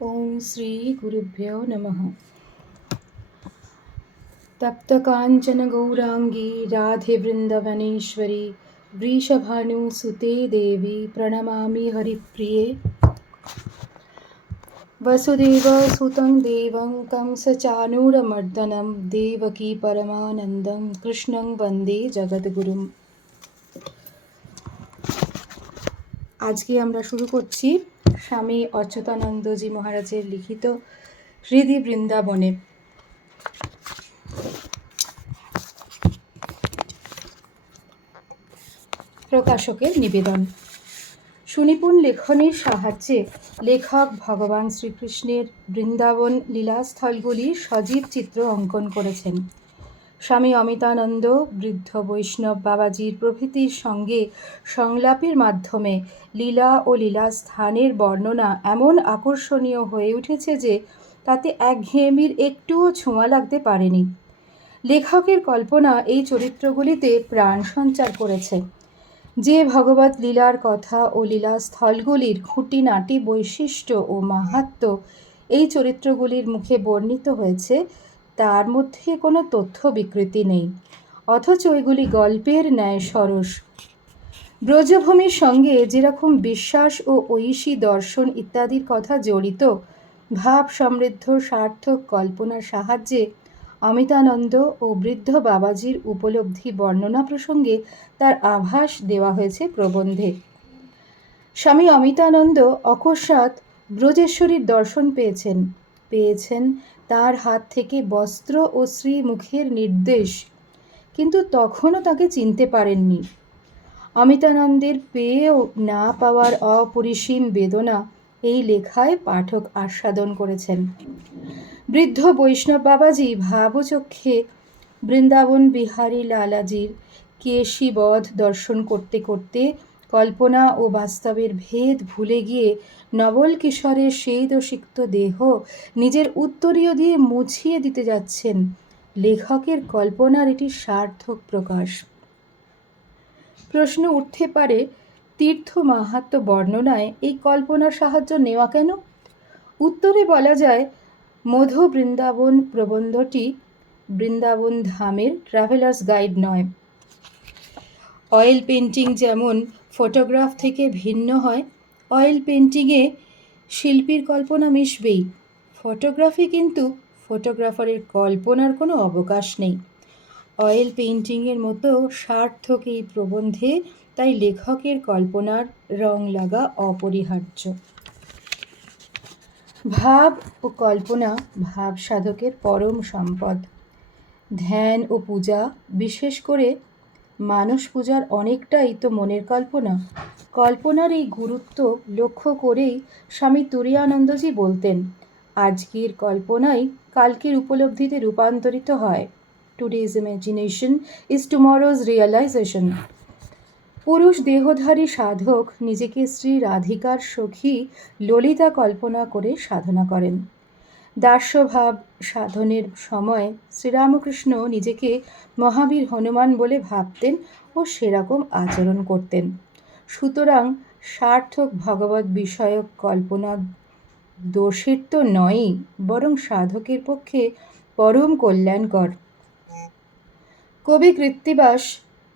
ओम श्री गुरुभ्यो नमः। तप्तकाञ्चन गौरांगी राधे वृंदवनेश्वरी वृषभानुसुते देवी प्रणमामि हरिप्रिये। वसुदेवसुतं देवं कंसचाणूरमर्दनं देवकी परमानन्दं कृष्णं वन्दे जगद्गुरुम्। আজকে আমরা শুরু করছি স্বামী অচ্যুতানন্দজি মহারাজের লিখিত হৃদি বৃন্দাবনে। প্রকাশকের নিবেদন। সুনিপুণ লেখনীর সাহায্যে লেখক ভগবান শ্রীকৃষ্ণের বৃন্দাবন লীলাস্থলগুলির সজীব চিত্র অঙ্কন করেছেন। স্বামী অমিতানন্দ বৃদ্ধ বৈষ্ণব বাবাজির প্রভৃতির সঙ্গে সংলাপের মাধ্যমে লীলা ও লীলাস্থানের বর্ণনা এমন আকর্ষণীয় হয়ে উঠেছে যে তাতে একঘেয়েমির একটুও ছোঁয়া লাগতে পারেনি। লেখকের কল্পনা এই চরিত্রগুলিতে প্রাণ সঞ্চার করেছে। যে ভগবৎ লীলার কথা ও লীলাস্থলগুলির খুঁটিনাটি বৈশিষ্ট্য ও মাহাত্ম্য এই চরিত্রগুলির মুখে বর্ণিত হয়েছে তার মধ্যে কোনো তথ্য বিকৃতি নেই, অথচ এগুলি গল্পের ন্যায় সরস। ব্রজভূমির সঙ্গে যেরকম বিশ্বাস ও ঐশী দর্শন ইত্যাদির কথা জড়িত, ভাব সমৃদ্ধ সার্থক কল্পনার সাহায্যে অমিতানন্দ ও বৃদ্ধ বাবাজির উপলব্ধি বর্ণনা প্রসঙ্গে তার আভাস দেওয়া হয়েছে প্রবন্ধে। স্বামী অমিতানন্দ অকস্মাৎ ব্রজেশ্বরীর দর্শন পেয়েছেন তার হাত থেকে বস্ত্র ও শ্রীমুখের নির্দেশ, কিন্তু তখনও তাকে চিনতে পারেননি। অমিতানন্দের পেয়েও না পাওয়ার অপরিসীম বেদনা এই লেখায় পাঠক আস্বাদন করেছেন। বৃদ্ধ বৈষ্ণব বাবাজি ভাবচক্ষে বৃন্দাবন বিহারী লালাজির কেশীবধ দর্শন করতে করতে কল্পনা ও বাস্তবের ভেদ ভুলে গিয়ে নবল কিশোরের সেই দোষিক্ত দেহ নিজের উত্তরীয় দিয়ে মুছিয়ে দিতে যাচ্ছেন। লেখকের কল্পনার এটি সার্থক প্রকাশ। প্রশ্ন উঠতে পারে, তীর্থ মাহাত্ম্য বর্ণনায় এই কল্পনার সাহায্য নেওয়া কেন? উত্তরে বলা যায়, মধু বৃন্দাবন প্রবন্ধটি বৃন্দাবন ধামের ট্রাভেলার্স গাইড নয়। অয়েল পেন্টিং যেমন ফটোগ্রাফ থেকে ভিন্ন হয়, অয়েল পেন্টিংয়ে শিল্পীর কল্পনা মিশবেই, ফটোগ্রাফি কিন্তু ফটোগ্রাফারের কল্পনার কোনো অবকাশ নেই। অয়েল পেইন্টিংয়ের মতো সার্থক এই প্রবন্ধে তাই লেখকের কল্পনার রং লাগা অপরিহার্য। ভাব ও কল্পনা ভাব সাধকের পরম সম্পদ। ধ্যান ও পূজা, বিশেষ করে মানস পূজার অনেকটাই তো মনের কল্পনা। কল্পনার এই গুরুত্ব লক্ষ্য করেই স্বামী তুরীয়ানন্দজি বলতেন, আজকের কল্পনাই কালকের উপলব্ধিতে রূপান্তরিত হয়। Today's imagination is tomorrow's realization. পুরুষ দেহধারী সাধক নিজেকে শ্রী রাধিকার সখী ললিতা কল্পনা করে সাধনা করেন। দাস্যভাব সাধনের সময় শ্রীরামকৃষ্ণ নিজেকে মহাবীর হনুমান বলে ভাবতেন ও সেরকম আচরণ করতেন। সুতরাং সার্থক ভগবৎ বিষয়ক কল্পনা দোষের তো নয়ই, বরং সাধকের পক্ষে পরম কল্যাণকর। কবি কৃত্তিবাস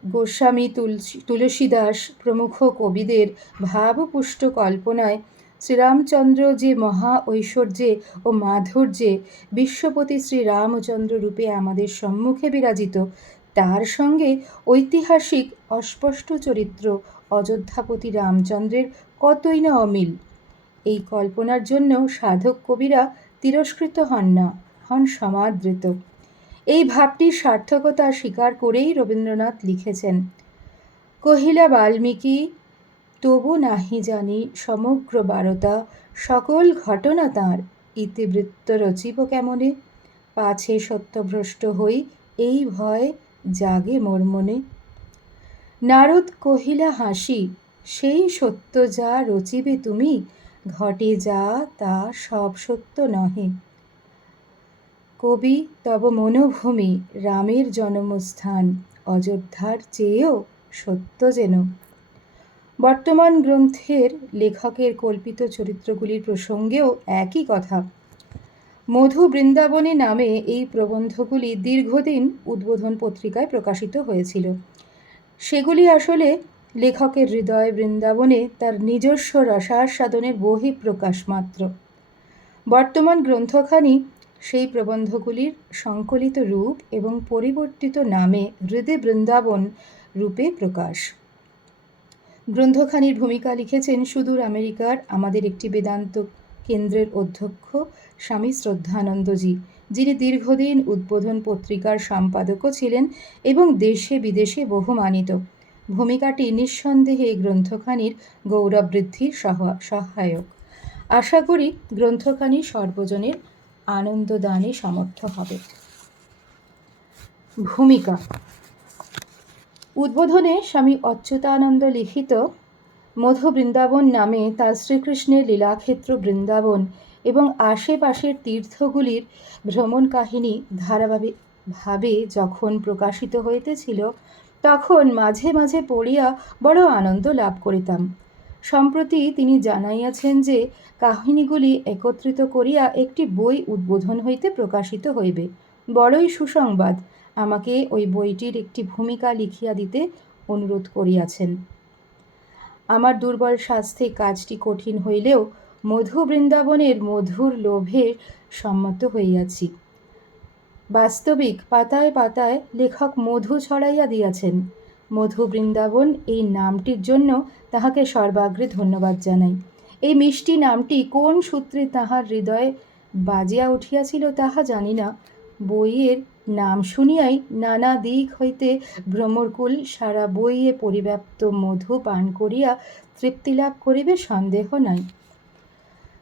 গোস্বামী, তুলসীদাস প্রমুখ কবিদের ভাবপুষ্ট কল্পনায় শ্রীরামচন্দ্র যে মহা ঐশ্বর্যে ও মাধুর্যে বিশ্বপতি শ্রীরামচন্দ্র রূপে আমাদের সম্মুখে বিরাজিত, তার সঙ্গে ঐতিহাসিক অস্পষ্ট চরিত্র অযোধ্যাপতি রামচন্দ্রের কতই না অমিল। এই কল্পনার জন্য সাধক কবিরা তিরস্কৃত হন না, হন সমাদৃত। এই ভাবটির সার্থকতা স্বীকার করেই রবীন্দ্রনাথ লিখেছেন, কহিলা বাল্মীকি তবু নাহি জানি সমগ্র বারতা, সকল ঘটনা তাঁর ইতিবৃত্ত রচিব কেমনে, পাছে সত্যভ্রষ্ট হই এই ভয় জাগে মোর মনে। নারদ কহিলা হাসি, সেই সত্য যা রচিবে তুমি, ঘটে যা তা সব সত্য নহে। কবি তব মনোভূমি রামের জন্মস্থান, অযোধ্যার চেয়েও সত্য যেন। বর্তমান গ্রন্থের লেখকের কল্পিত চরিত্রগুলির প্রসঙ্গেও একই কথা। মধু বৃন্দাবনী নামে এই প্রবন্ধগুলি দীর্ঘদিন উদ্বোধন পত্রিকায় প্রকাশিত হয়েছিল। সেগুলি আসলে লেখকের হৃদয় বৃন্দাবনে তার নিজস্ব রসাস্বাদনের বহিঃপ্রকাশ মাত্র। বর্তমান গ্রন্থখানি সেই প্রবন্ধগুলির সংকলিত রূপ এবং পরিবর্তিত নামে হৃদে বৃন্দাবন রূপে প্রকাশ। গ্রন্থখানির ভূমিকা লিখেছেন সুদূর আমেরিকার আমাদের একটি বেদান্ত কেন্দ্রের অধ্যক্ষ স্বামী শ্রদ্ধানন্দজি, যিনি দীর্ঘদিন উদ্বোধন পত্রিকার সম্পাদকও ছিলেন এবং দেশে বিদেশে বহু মানিত। ভূমিকাটি নিঃসন্দেহে গ্রন্থখানির গৌরব বৃদ্ধির সহায়ক। আশা করি গ্রন্থখানি সর্বজনের আনন্দদানে সমর্থ হবে। ভূমিকা। উদ্বোধনে স্বামী অচ্যুতানন্দ লিখিত মধু বৃন্দাবন নামে তার শ্রীকৃষ্ণের লীলাক্ষেত্র বৃন্দাবন এবং আশেপাশের তীর্থগুলির ভ্রমণ কাহিনী ধারাবাহিকভাবে যখন প্রকাশিত হইতেছিল, তখন মাঝে মাঝে পড়িয়া বড় আনন্দ লাভ করিতাম। সম্প্রতি তিনি জানাইয়াছেন যে কাহিনীগুলি একত্রিত করিয়া একটি বই উদ্বোধন হইতে প্রকাশিত হইবে। বড়ই সুসংবাদ। আমাকে ওই বইটির একটি ভূমিকা লিখিয়া দিতে অনুরোধ করিয়াছেন। আমার দুর্বল স্বাস্থ্যে কাজটি কঠিন হইলেও মধু বৃন্দাবনের মধুর লোভে সম্মত হইয়াছি। বাস্তবিক পাতায় পাতায় লেখক মধু ছড়াইয়া দিয়াছেন। মধু বৃন্দাবন এই নামটির জন্য তাহাকে সর্বাগ্রে ধন্যবাদ জানাই। এই মিষ্টি নামটি কোন সূত্রে তাহার হৃদয়ে বাজিয়া উঠিয়াছিল তাহা জানি না। বইয়ের নাম শুনিয়াই নানা দিক হইতে ভ্রমরকুল সারা বইয়ে পরিব্যাপ্ত মধু পান করিয়া তৃপ্তি লাভ করিবে সন্দেহ নাই।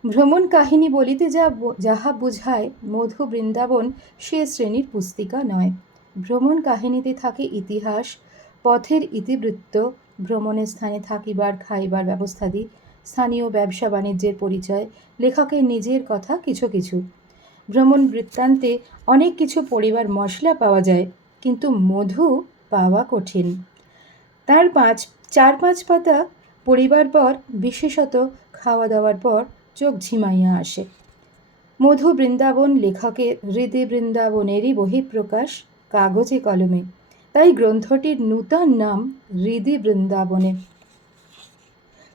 ভ্রমণ কাহিনী বলিতে যাহা বুঝায় মধু বৃন্দাবন সে শ্রেণীর পুস্তিকা নয়। ভ্রমণ কাহিনীতে থাকে ইতিহাস, পথের ইতিবৃত্ত, ভ্রমণের স্থানে থাকিবার খাইবার ব্যবস্থাদি, স্থানীয় ব্যবসা বাণিজ্যের পরিচয়, লেখকের নিজের কথা কিছু কিছু। ভ্রমণ বৃত্তান্তে অনেক কিছু পড়িবার মশলা পাওয়া যায়, কিন্তু মধু পাওয়া কঠিন। তার 4-5 পাতা পড়িবার পর, বিশেষত খাওয়া দাওয়ার পর চোখ ঝিমাইয়া আসে। মধু বৃন্দাবন লেখকের হৃদে বৃন্দাবনেরই বহিঃপ্রকাশ কাগজে কলমে। তাই গ্রন্থটির নূতন নাম হৃদে বৃন্দাবনে।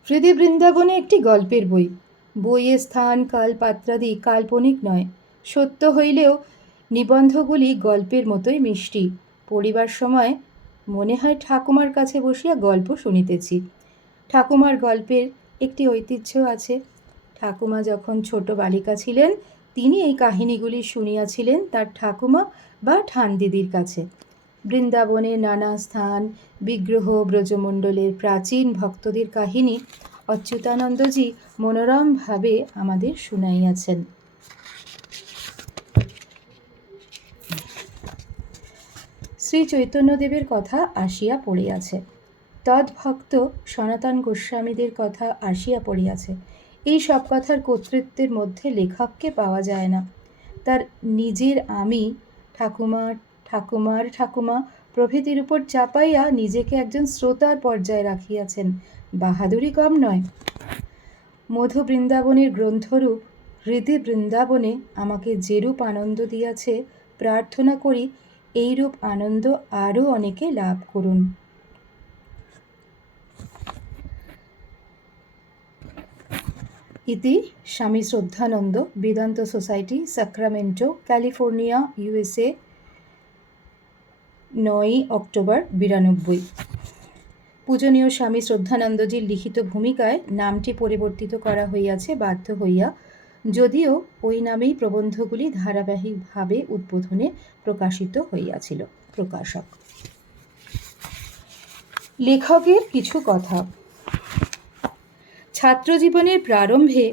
হৃদে বৃন্দাবনে একটি গল্পের বই। বইয়ের স্থান কাল পাত্রাদি কাল্পনিক নয়, সত্য হইলেও নিবন্ধগুলি গল্পের মতোই মিষ্টি। পড়িবার সময় মনে হয় ঠাকুমার কাছে বসিয়া গল্প শুনিতেছি। ঠাকুমার গল্পের একটি ঐতিহ্য আছে। ঠাকুমা যখন ছোট বালিকা ছিলেন, তিনি এই কাহিনীগুলি শুনিয়াছিলেন তার ঠাকুমা বা ঠানদিদির কাছে। বৃন্দাবনের নানা স্থান, বিগ্রহ, ব্রজমণ্ডলের প্রাচীন ভক্তদের কাহিনী অচ্যুতানন্দজি মনোরমভাবে আমাদের শুনাইয়াছেন। শ্রী চৈতন্যদেবের কথা আসিয়া পড়িয়াছে। তদ্ভক্ত সনাতন গোস্বামীদের কথা আসিয়া পড়িয়াছে। এই সব কথার কর্তৃত্বের মধ্যে লেখককে পাওয়া যায় না। তার নিজের আমি, ঠাকুমার ঠাকুমা প্রভৃতির উপর চাপাইয়া নিজেকে একজন শ্রোতার পর্যায়ে রাখিয়াছেন। বাহাদুরি কম নয়। মধু বৃন্দাবনের গ্রন্থরূপ হৃদে বৃন্দাবনে আমাকে যেরূপ আনন্দ দিয়াছে, প্রার্থনা করি এইরূপ আনন্দ আরও অনেকে লাভ করুন। ইতি Swami Shraddhananda, Vedanta society, Sacramento, California, USA, 9 October 92। পূজনীয় স্বামী শ্রদ্ধানন্দজির লিখিত ভূমিকায় নামটি পরিবর্তিত করা হইয়াছে বাধ্য হইয়া, যদিও ওই নামেই প্রবন্ধগুলি ধারাবাহিকভাবে উদ্বোধনে প্রকাশিত হইয়াছিল। প্রকাশক। লেখকের কিছু কথা। ছাত্রজীবনের প্রারম্ভে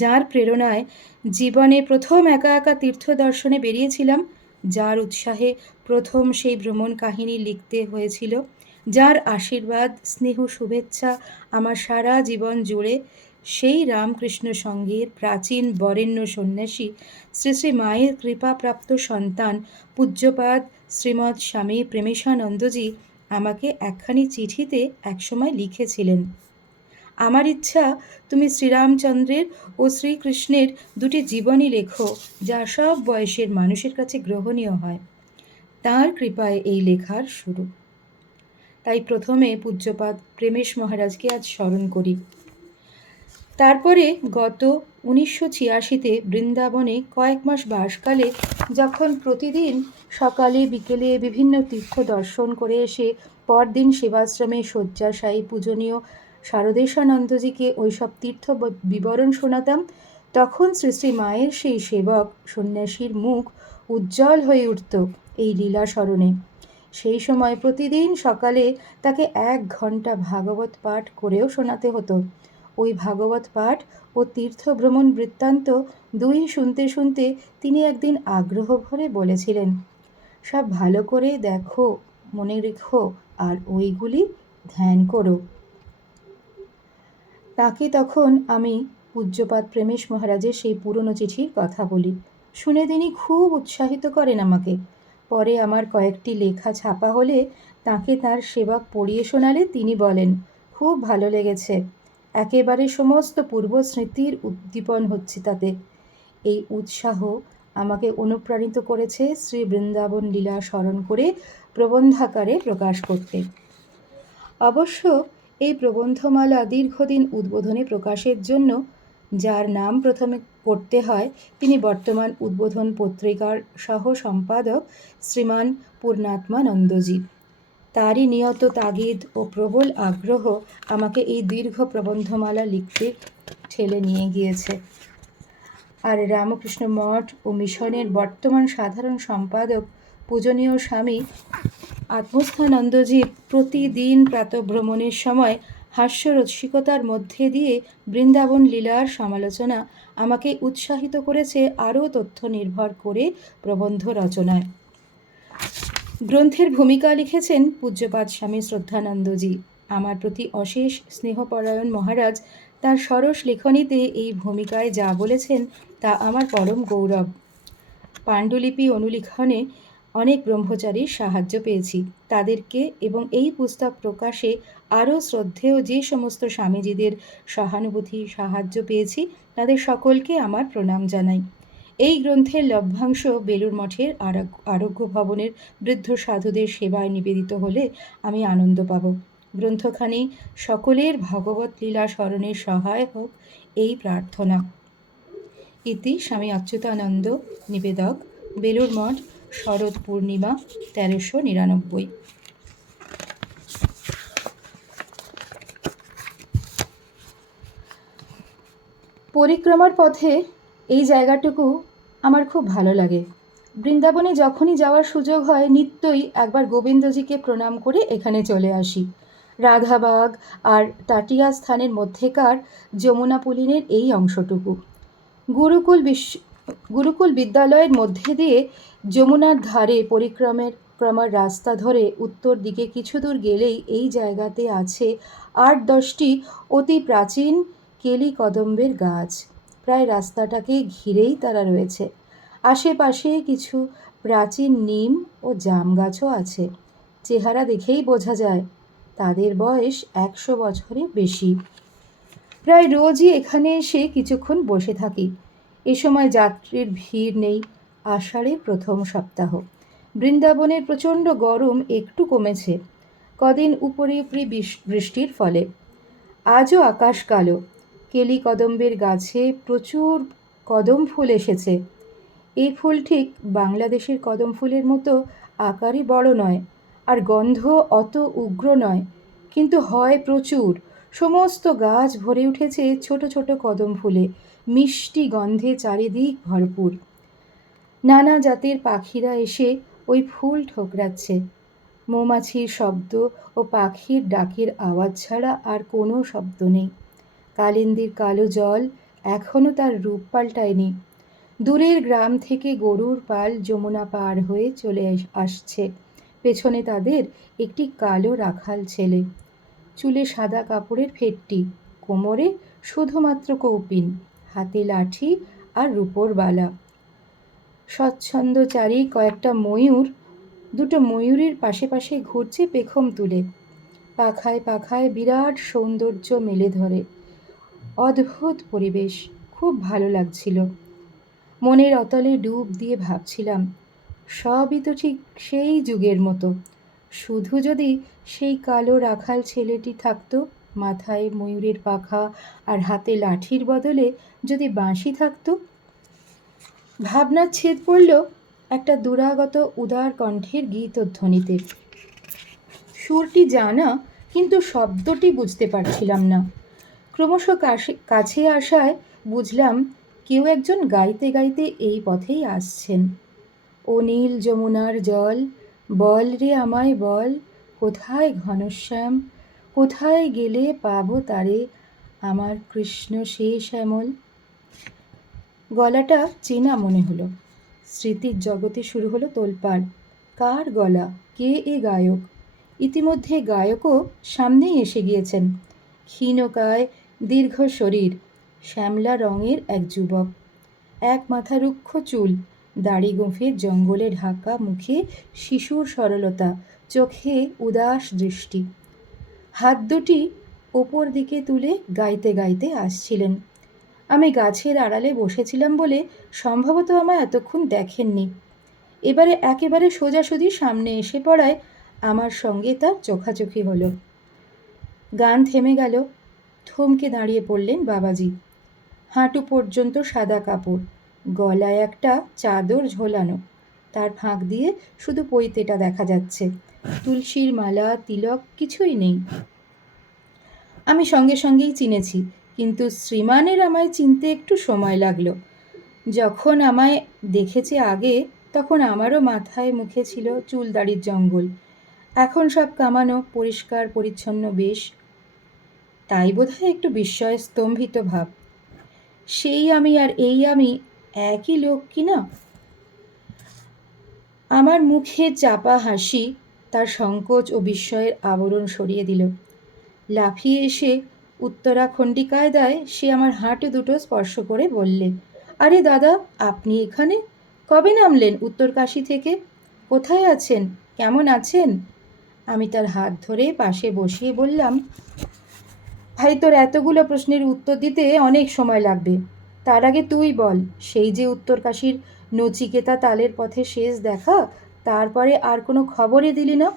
যার প্রেরণায় জীবনে প্রথম একা একা তীর্থ দর্শনে বেরিয়েছিলাম, যার উৎসাহে প্রথম সেই ভ্রমণ কাহিনী লিখতে হয়েছিল, যার আশীর্বাদ স্নেহ শুভেচ্ছা আমার সারা জীবন জুড়ে, সেই রামকৃষ্ণ সংঘের প্রাচীন বরেণ্য সন্ন্যাসী শ্রী শ্রী মায়ের কৃপাপ্রাপ্ত সন্তান পূজ্যপাদ শ্রীমৎ স্বামী প্রেমেশানন্দজি আমাকে একখানি চিঠিতে একসময় লিখেছিলেন। আমার ইচ্ছা তুমি শ্রীরামচন্দ্রের ও শ্রীকৃষ্ণের দুটি জীবনী লেখো, যা সব বয়সের মানুষের কাছে গ্রহণীয় হয়। তাঁর কৃপায় এই লেখার শুরু। তাই প্রথমে পূজ্যপাদ প্রেমেশ মহারাজকে আজ স্মরণ করি। তারপরে গত 1986-তে বৃন্দাবনে কয়েক মাস বাসকালে যখন প্রতিদিন সকালে বিকেলে বিভিন্ন তীর্থ দর্শন করে এসে পরদিন সেবাশ্রমে শয্যাশায়ী পূজনীয় শারদেশানন্দজিকে ওইসব তীর্থ বিবরণ শোনাতাম, তখন শ্রী শ্রী মায়ের সেই সেবক সন্ন্যাসীর মুখ উজ্জ্বল হয়ে উঠত এই লীলা স্মরণে। সেই সময় প্রতিদিন সকালে তাকে 1 ঘন্টা ভাগবত পাঠ করেও শোনাতে হতো। ওই ভাগবত পাঠ ও তীর্থভ্রমণ বৃত্তান্ত দুই শুনতে শুনতে তিনি একদিন আগ্রহ ভরে বলেছিলেন, সব ভালো করে দেখো, মনে রেখো, আর ওইগুলি ধ্যান করো। তাকে তখন আমি পূজ্যপাদ প্রেমেশ মহারাজের সেই পুরনো চিঠির কথা বলি। শুনে তিনি খুব উৎসাহিত করেন আমাকে। পরে আমার কয়েকটি লেখা ছাপা হলে তাকে তার সেবক পড়িয়ে শোনালে তিনি বলেন, খুব ভালো লেগেছে, একেবারে সমস্ত পূর্ব স্মৃতির উদ্দীপন হচ্ছে তাতে। এই উৎসাহ আমাকে অনুপ্রাণিত করেছে শ্রী বৃন্দাবন লীলা স্মরণ করে প্রবন্ধাকারে প্রকাশ করতে। অবশ্য এই প্রবন্ধমালা দীর্ঘদিন উদ্বোধনে প্রকাশের জন্য যার নাম প্রথমে করতে হয় তিনি বর্তমান উদ্বোধন পত্রিকার সহ সম্পাদক শ্রীমান পূর্ণাত্মানন্দজি। তারই নিয়ত তাগিদ ও প্রবল আগ্রহ আমাকে এই দীর্ঘ প্রবন্ধমালা লিখতে ঠেলে নিয়ে গিয়েছে। আর রামকৃষ্ণ মঠ ও মিশনের বর্তমান সাধারণ সম্পাদক পূজনীয় স্বামী আত্মস্থানন্দজির প্রতিদিন প্রাতঃভ্রমণের সময় হাস্যরসিকতার মধ্যে দিয়ে বৃন্দাবন লীলার সমালোচনা আমাকে উৎসাহিত করেছে আরও তথ্য নির্ভর করে প্রবন্ধ রচনায়। গ্রন্থের ভূমিকা লিখেছেন পূজ্যপাদ স্বামী শ্রদ্ধানন্দজি। আমার প্রতি অশেষ স্নেহপরায়ণ মহারাজ তার সরস লেখনীতে এই ভূমিকায় যা বলেছেন তা আমার পরম গৌরব। পাণ্ডুলিপি অনুলিখনে অনেক ব্রহ্মচারীর সাহায্য পেয়েছি। তাদেরকে এবং এই পুস্তক প্রকাশে আরও শ্রদ্ধেয় যে সমস্ত স্বামীজিদের সহানুভূতি সাহায্য পেয়েছি তাদের সকলকে আমার প্রণাম জানাই। এই গ্রন্থের লভ্যাংশ বেলুড় মঠের আরোগ্য ভবনের বৃদ্ধ সাধুদের সেবায় নিবেদিত হলে আমি আনন্দ পাব। গ্রন্থখানি সকলের ভগবত লীলা স্মরণের সহায় হোক, এই প্রার্থনা। ইতি স্বামী অচ্যুতানন্দ, নিবেদক, বেলুড় মঠ, শরৎ পূর্ণিমা, 1399। পরিক্রমার পথে এই জায়গাটুকু আমার খুব ভালো লাগে। বৃন্দাবনে যখনই যাওয়ার সুযোগ হয় নিত্যই একবার গোবিন্দজিকে প্রণাম করে এখানে চলে আসি। রাধাবাগ আর তাটিয়া স্থানের মধ্যেকার যমুনা পুলিনের এই অংশটুকু। গুরুকুল বিদ্যালয়ের মধ্যে দিয়ে যমুনার ধারে পরিক্রমার রাস্তা ধরে উত্তর দিকে কিছু দূর গেলেই এই জায়গাতে আছে 8-10টি অতি প্রাচীন কেলি কদম্বের গাছ। প্রায় রাস্তাটাকে ঘিরেই তারা রয়েছে। আশেপাশে কিছু প্রাচীন নিম ও জাম গাছও আছে। চেহারা দেখেই বোঝা যায় তাদের বয়স 100 বছরের বেশি। প্রায় রোজই এখানে এসে কিছুক্ষণ বসে থাকি। এ সময় যাত্রীর ভিড় নেই। আষাঢ়ের প্রথম সপ্তাহ। বৃন্দাবনের প্রচণ্ড গরম একটু কমেছে কদিন উপরি বৃষ্টির ফলে। আজও আকাশ কালো। কেলি কদম্বের গাছে প্রচুর কদম ফুল এসেছে। এই ফুল ঠিক বাংলাদেশের কদম ফুলের মতো আকারে বড় নয়, আর গন্ধ অত উগ্র নয়, কিন্তু হয় প্রচুর। সমস্ত গাছ ভরে উঠেছে ছোট ছোট কদম ফুলে, মিষ্টি গন্ধে চারিদিক ভরপুর। নানা জাতের পাখিরা এসে ওই ফুল ঠোকরাচ্ছে। মৌমাছির শব্দ ও পাখির ডাকের আওয়াজ ছাড়া আর কোনো শব্দ নেই। কালিন্দীর কালো জল এখনও তার রূপ পাল্টায়নি। দূরের গ্রাম থেকে গরুর পাল যমুনা পার হয়ে চলে আসছে। পেছনে তাদের একটি কালো রাখাল ছেলে, চুলে সাদা কাপড়ের ফেটটি, কোমরে শুধুমাত্র কৌপিন, হাতে লাঠি আর রূপোর বালা। স্বচ্ছন্দচারী কয়েকটা ময়ূর, দুটো ময়ূরীর পাশে পাশে ঘুরছে পেখম তুলে। পাখায় পাখায় বিরাট সৌন্দর্য মেলে ধরে। অদ্ভুত পরিবেশ, খুব ভালো লাগছিল। মনের অতলে ডুব দিয়ে ভাবছিলাম, সবই তো ঠিক সেই যুগের মতো। শুধু যদি সেই কালো রাখাল ছেলেটি থাকতো, মাথায় ময়ূরের পাখা আর হাতে লাঠির বদলে যদি বাঁশি থাকতো। ভাবনার ছেদ পড়ল একটা দুরাগত উদার কণ্ঠের গীতধ্বনিতে। সুরটি জানা, কিন্তু শব্দটি বুঝতে পারছিলাম না। ক্রমশ কাছে আসায় বুঝলাম কেউ একজন গাইতে গাইতে এই পথেই আসছেন। ও নীল যমুনার জল, বল রে আমায় বল, কোথায় ঘনশ্যাম, কোথায় গেলে পাবো তারে, আমার কৃষ্ণ সে শ্যামল। গলাটা চেনা মনে হলো। স্মৃতির জগতে শুরু হলো তোলপাড়। কার গলা, কে এ গায়ক? ইতিমধ্যে গায়কও সামনেই এসে গিয়েছেন। ক্ষীণকায়, দীর্ঘ শরীর, শ্যামলা রঙের এক যুবক। এক মাথা রুক্ষ চুল, দাড়ি গোঁফে জঙ্গলে ঢাকা মুখে শিশুর সরলতা, চোখে উদাস দৃষ্টি। হাত দুটি ওপর দিকে তুলে গাইতে গাইতে আসছিলেন। আমি গাছের আড়ালে বসেছিলাম বলে সম্ভবত আমায় এতক্ষণ দেখেননি। এবারে একেবারে সোজাসুজি সামনে এসে পড়ায় আমার সঙ্গে তার চোখাচোখি হলো। গান থেমে গেল। থমকে দাঁড়িয়ে পড়লেন বাবাজি। হাঁটু পর্যন্ত সাদা কাপড়, গলায় একটা চাদর ঝোলানো, তার ফাঁক দিয়ে শুধু পৈতেটা দেখা যাচ্ছে। তুলসীর মালা, তিলক কিছুই নেই। আমি সঙ্গে সঙ্গেই চিনেছি, কিন্তু শ্রীমানের আমায় চিনতে একটু সময় লাগলো। যখন আমায় দেখেছে আগে, তখন আমারও মাথায় মুখে ছিল চুল দাড়ির জঙ্গল। এখন সব কামানো, পরিষ্কার পরিচ্ছন্ন বেশ। তাই বোধহয় একটু বিস্ময়ে স্তম্ভিত ভাব। সেই আমি আর এই আমি একই লোক কি না? আমার মুখে চাপা হাসি তার সংকোচ ও বিস্ময়ের আবরণ সরিয়ে দিল। লাফিয়ে এসে উত্তরাখণ্ডী কায়দায় সে আমার হাঁটু দুটো স্পর্শ করে বললে, আরে দাদা, আপনি এখানে? কবে নামলেন উত্তরকাশী থেকে? কোথায় আছেন? কেমন আছেন? আমি তার হাত ধরে পাশে বসিয়ে বললাম, ভাই, তোর এতগুলো প্রশ্নের উত্তর দিতে অনেক সময় লাগবে। তার আগে তুই বল, সেই যে উত্তরকাশীর নচিকেতা তালের পথে শেষ দেখা, তারপরে আর কোনো খবরই দিলি না?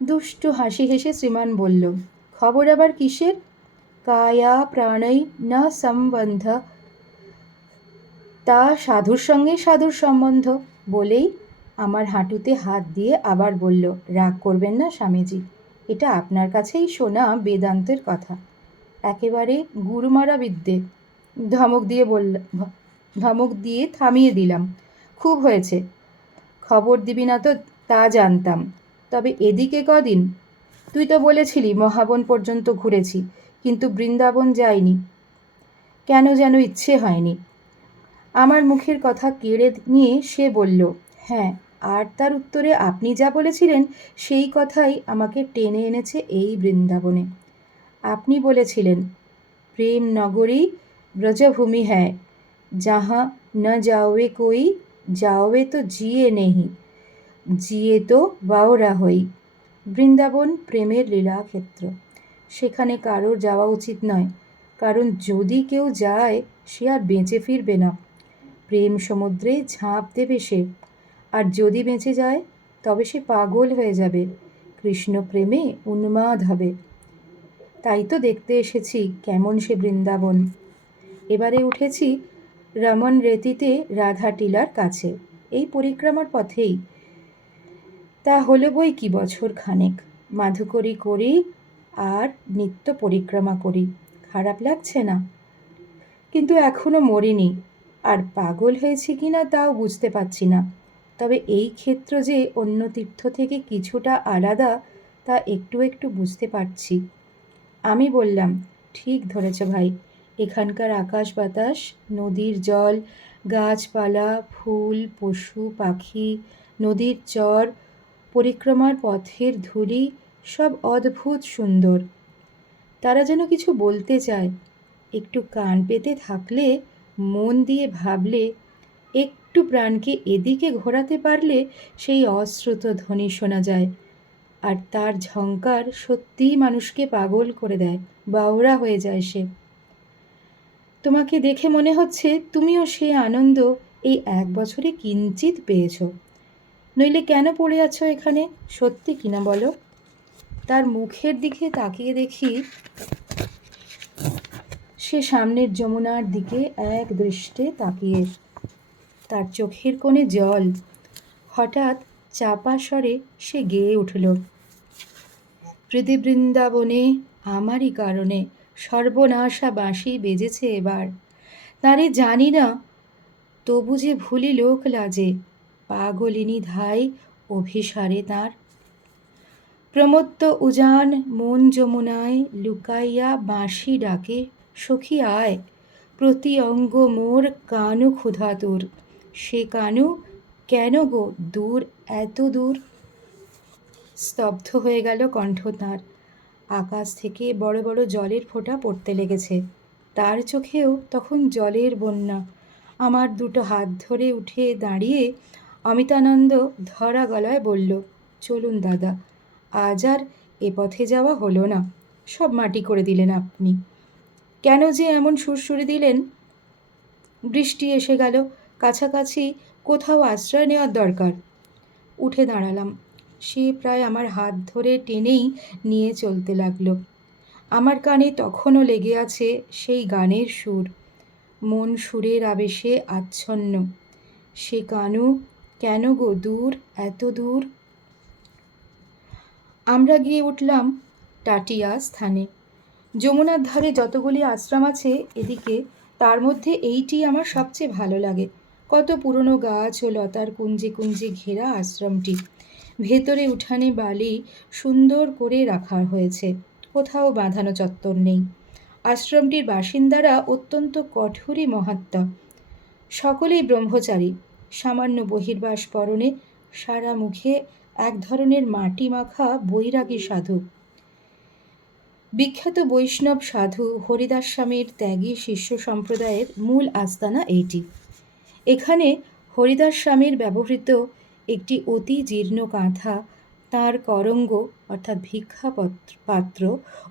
দুষ্টু হাসি হেসে শ্রীমান বলল, খবর আবার কিসের? কায়া প্রাণৈ না সম্বন্ধ, তা সাধুর সঙ্গে সাধুর সম্বন্ধ। বলেই আমার হাঁটুতে হাত দিয়ে আবার বলল, রাগ করবেন না স্বামীজি, এটা আপনার কাছেই শোনা বেদান্তের কথা, একেবারে গুরুমারা বিদ্যে। ধমক দিয়ে থামিয়ে দিলাম। খুব হয়েছে, খবর দিবি না তো তা জানতাম, তবে এদিকে কদিন? তুই তো বলেছিলি মহাবন পর্যন্ত ঘুরেছি, কিন্তু বৃন্দাবন যাইনি। কেন যেন ইচ্ছে হয়নি। আমার মুখের কথা কেড়ে নিয়ে সে বলল, হ্যাঁ, আর তার উত্তরে আপনি যা বলেছিলেন সেই কথাই আমাকে টেনে এনেছে এই বৃন্দাবনে। আপনি বলেছিলেন, প্রেম নগরী ব্রজভূমি হ্যায়, যাহা ন যাওয়ে কোই, যাওয়ে তো জিয়ে নেহি, জিয়ে তো বাওরা হই। বৃন্দাবন প্রেমের লীলাক্ষেত্র। সেখানে কারোর যাওয়া উচিত নয়, কারণ যদি কেউ যায় সে আর বেঁচে ফিরবে না। প্রেম সমুদ্রে ঝাঁপ দেবে সে, আর যদি বেঁচে যায় তবে সে পাগল হয়ে যাবে, কৃষ্ণ প্রেমে উন্মাদ হবে। তাই তো দেখতে এসেছি কেমন সে বৃন্দাবন। এবারে উঠেছি রমন রেতিতে রাধা টিলার কাছে, এই পরিক্রমার পথেই। তা হলো বই কি বছর খানেক। মাধুকরী করি আর নিত্য পরিক্রমা করি। খারাপ লাগছে না, কিন্তু এখনো মরিনি, আর পাগল হয়েছি কি না তাও বুঝতে পারছি না। তবে এই ক্ষেত্র যে অন্য তীর্থ থেকে কিছুটা আলাদা তা একটু একটু বুঝতে পারছি। আমি বললাম, ঠিক ধরেছ ভাই, এখানকার আকাশ বাতাস, নদীর জল, গাছপালা, ফুল, পশু পাখি, নদীর চর, পরিক্রমার পথের ধূলি, সব অদ্ভুত সুন্দর। তারা যেন কিছু বলতে চায়। একটু কান পেতে থাকলে, মন দিয়ে ভাবলে, একটু প্রাণকে এদিকে ঘোরাতে পারলে সেই অশ্রুত ধ্বনি শোনা যায়। আর তার ঝংকার সত্যিই মানুষকে পাগল করে দেয়, বাউরা হয়ে যায় সে। তোমাকে দেখে মনে হচ্ছে তুমিও সে আনন্দ এই 1 বছরে কিঞ্চিৎ পেয়েছ। নইলে কেন পড়ে আছো এখানে? সত্যি কিনা বলো। তার মুখের দিকে তাকিয়ে দেখি সে সামনের যমুনার দিকে এক দৃষ্টে তাকিয়ে, তার চোখের কোণে জল। হঠাৎ চাপা স্বরে সে গেয়ে উঠল, প্রীতি বৃন্দাবনে আমারই কারণে সর্বনাশা বাঁশি বেজেছে এবার। তারে জানি না, তবু যে ভুলি লোক লাজে, পাগলিনী ধাই অভিসারে তার। প্রমত্ত উজান মন যমুনায় লুকাইয়া বাঁশি ডাকে, সখী আয়, প্রতি অঙ্গ মোর কানু ক্ষুধাতুর। সে কানু কেন গো দূর, এত দূর? স্তব্ধ হয়ে গেল কণ্ঠ তাঁর। আকাশ থেকে বড় বড় জলের ফোঁটা পড়তে লেগেছে। তার চোখেও তখন জলের বন্যা। আমার দুটো হাত ধরে উঠে দাঁড়িয়ে অমিতানন্দ ধরা গলায় বলল, চলুন দাদা, আজ আর এ পথে যাওয়া হলো না। সব মাটি করে দিলেন আপনি। কেন যে এমন সুরসুরি দিলেন? বৃষ্টি এসে গেল, কাছাকাছি কোথাও আশ্রয় নেওয়ার দরকার। উঠে দাঁড়ালাম। সে প্রায় আমার হাত ধরে টেনেই নিয়ে চলতে লাগলো। আমার কানে তখনও লেগে আছে সেই গানের সুর, মন সুরের আবেশে আচ্ছন্ন। সে কানু কেন গো দূর, এত দূর? আমরা গিয়ে উঠলাম টাটিয়া স্থানে। যমুনার ধারে যতগুলি আশ্রম আছে এদিকে, তার মধ্যে এইটি আমার সবচেয়ে ভালো লাগে। কত পুরনো গাছ ও লতার কুঞ্জে কুঞ্জে ঘেরা আশ্রমটি। ভেতরে উঠানে বালি সুন্দর করে রাখা হয়েছে, কোথাও বাঁধানো চত্বর নেই। আশ্রমটির বাসিন্দারা অত্যন্ত কঠোরই মহাত্মা, সকলেই ব্রহ্মচারী, সামান্য বহির্বাস পরনে, সারা মুখে এক ধরনের মাটি মাখা বৈরাগী সাধু। বিখ্যাত বৈষ্ণব সাধু হরিদাস স্বামীর ত্যাগী শিষ্য সম্প্রদায়ের মূল আস্তানা এইটি। এখানে হরিদাস স্বামীর ব্যবহৃত একটি অতি জীর্ণ কাঁথা, তাঁর করঙ্গ অর্থাৎ ভিক্ষা পাত্র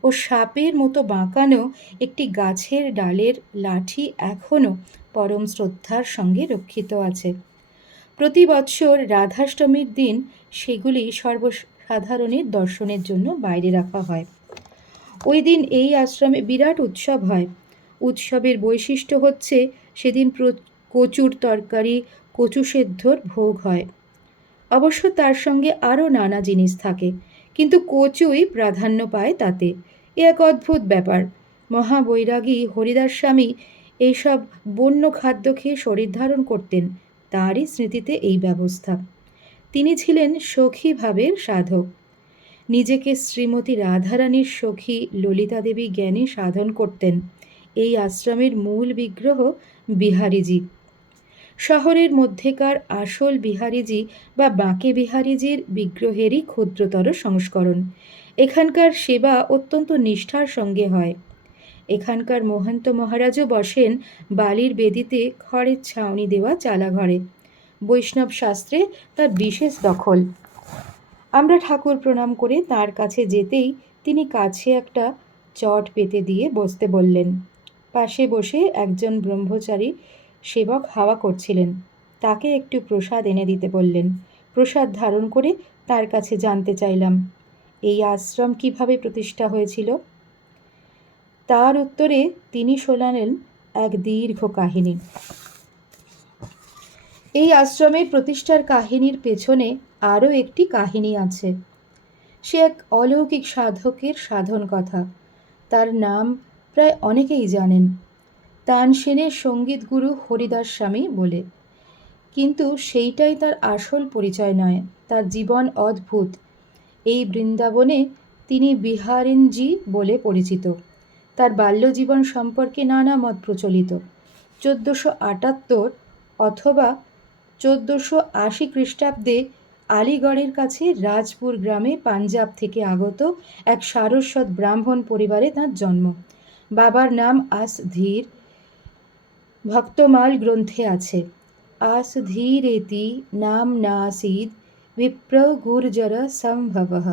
ও সাপের মতো বাঁকানো একটি গাছের ডালের লাঠি এখনও পরম শ্রদ্ধার সঙ্গে রক্ষিত আছে। প্রতি বৎসর রাধাষ্টমীর দিন সেগুলি সর্বসাধারণের দর্শনের জন্য বাইরে রাখা হয়। ওই দিন এই আশ্রমে বিরাট উৎসব হয়। উৎসবের বৈশিষ্ট্য হচ্ছে সেদিন কচুর তরকারি, কচু সেদ্ধর ভোগ হয়। অবশ্য তার সঙ্গে আরও নানা জিনিস থাকে, কিন্তু কচুই প্রাধান্য পায় তাতে। এ এক অদ্ভুত ব্যাপার। মহাবৈরাগী হরিদাস স্বামী এইসব বন্য খাদ্য খেয়ে শরীর ধারণ করতেন, তাঁরই স্মৃতিতে এই ব্যবস্থা। তিনি ছিলেন সখী ভাবের সাধক। নিজেকে শ্রীমতী রাধারানীর সখী ললিতা দেবী জ্ঞানে সাধন করতেন। এই আশ্রমের মূল বিগ্রহ বিহারীজি। শহরের মধ্যেকার আসল বিহারীজি বা বাঁকে বিহারীজির বিগ্রহেরই ক্ষুদ্রতর সংস্করণ। এখানকার সেবা অত্যন্ত নিষ্ঠার সঙ্গে হয়। এখানকার মহন্ত মহারাজও বসেন বালির বেদিতে খড়ের ছাউনি দেওয়া চালাঘরে। বৈষ্ণব শাস্ত্রে তার বিশেষ দখল। আমরা ঠাকুর প্রণাম করে তার কাছে যেতেই তিনি কাছে একটা চট পেতে দিয়ে বসতে বললেন। পাশে বসে একজন ব্রহ্মচারী সেবক হাওয়া করছিলেন, তাকে একটু প্রসাদ এনে দিতে বললেন। প্রসাদ ধারণ করে তার কাছে জানতে চাইলাম, এই আশ্রম কিভাবে প্রতিষ্ঠা হয়েছিল? তার উত্তরে তিনি শোনালেন এক দীর্ঘ কাহিনী। এই আশ্রমের প্রতিষ্ঠার কাহিনীর পেছনে আরও একটি কাহিনী আছে। সে এক অলৌকিক সাধকের সাধন কথা। তার নাম প্রায় অনেকেই জানেন, তানসেনের সঙ্গীত গুরু হরিদাস স্বামী বলে। কিন্তু সেইটাই তার আসল পরিচয় নয়। তার জীবন অদ্ভুত। এই বৃন্দাবনে তিনি বিহারিনজি বলে পরিচিত। তার বাল্যজীবন সম্পর্কে নানা মত প্রচলিত। 1478 অথবা 1480 খ্রিস্টাব্দে আলিগড়ের কাছে রাজপুর গ্রামে পাঞ্জাব থেকে আগত এক সারস্বত ব্রাহ্মণ পরিবারে তাঁর জন্ম। বাবার নাম আসধীর। ভক্তমাল গ্রন্থে আছে, আসধীরেতি নাম নাসিদ বিপ্র গুর্জর সম্ভবঃ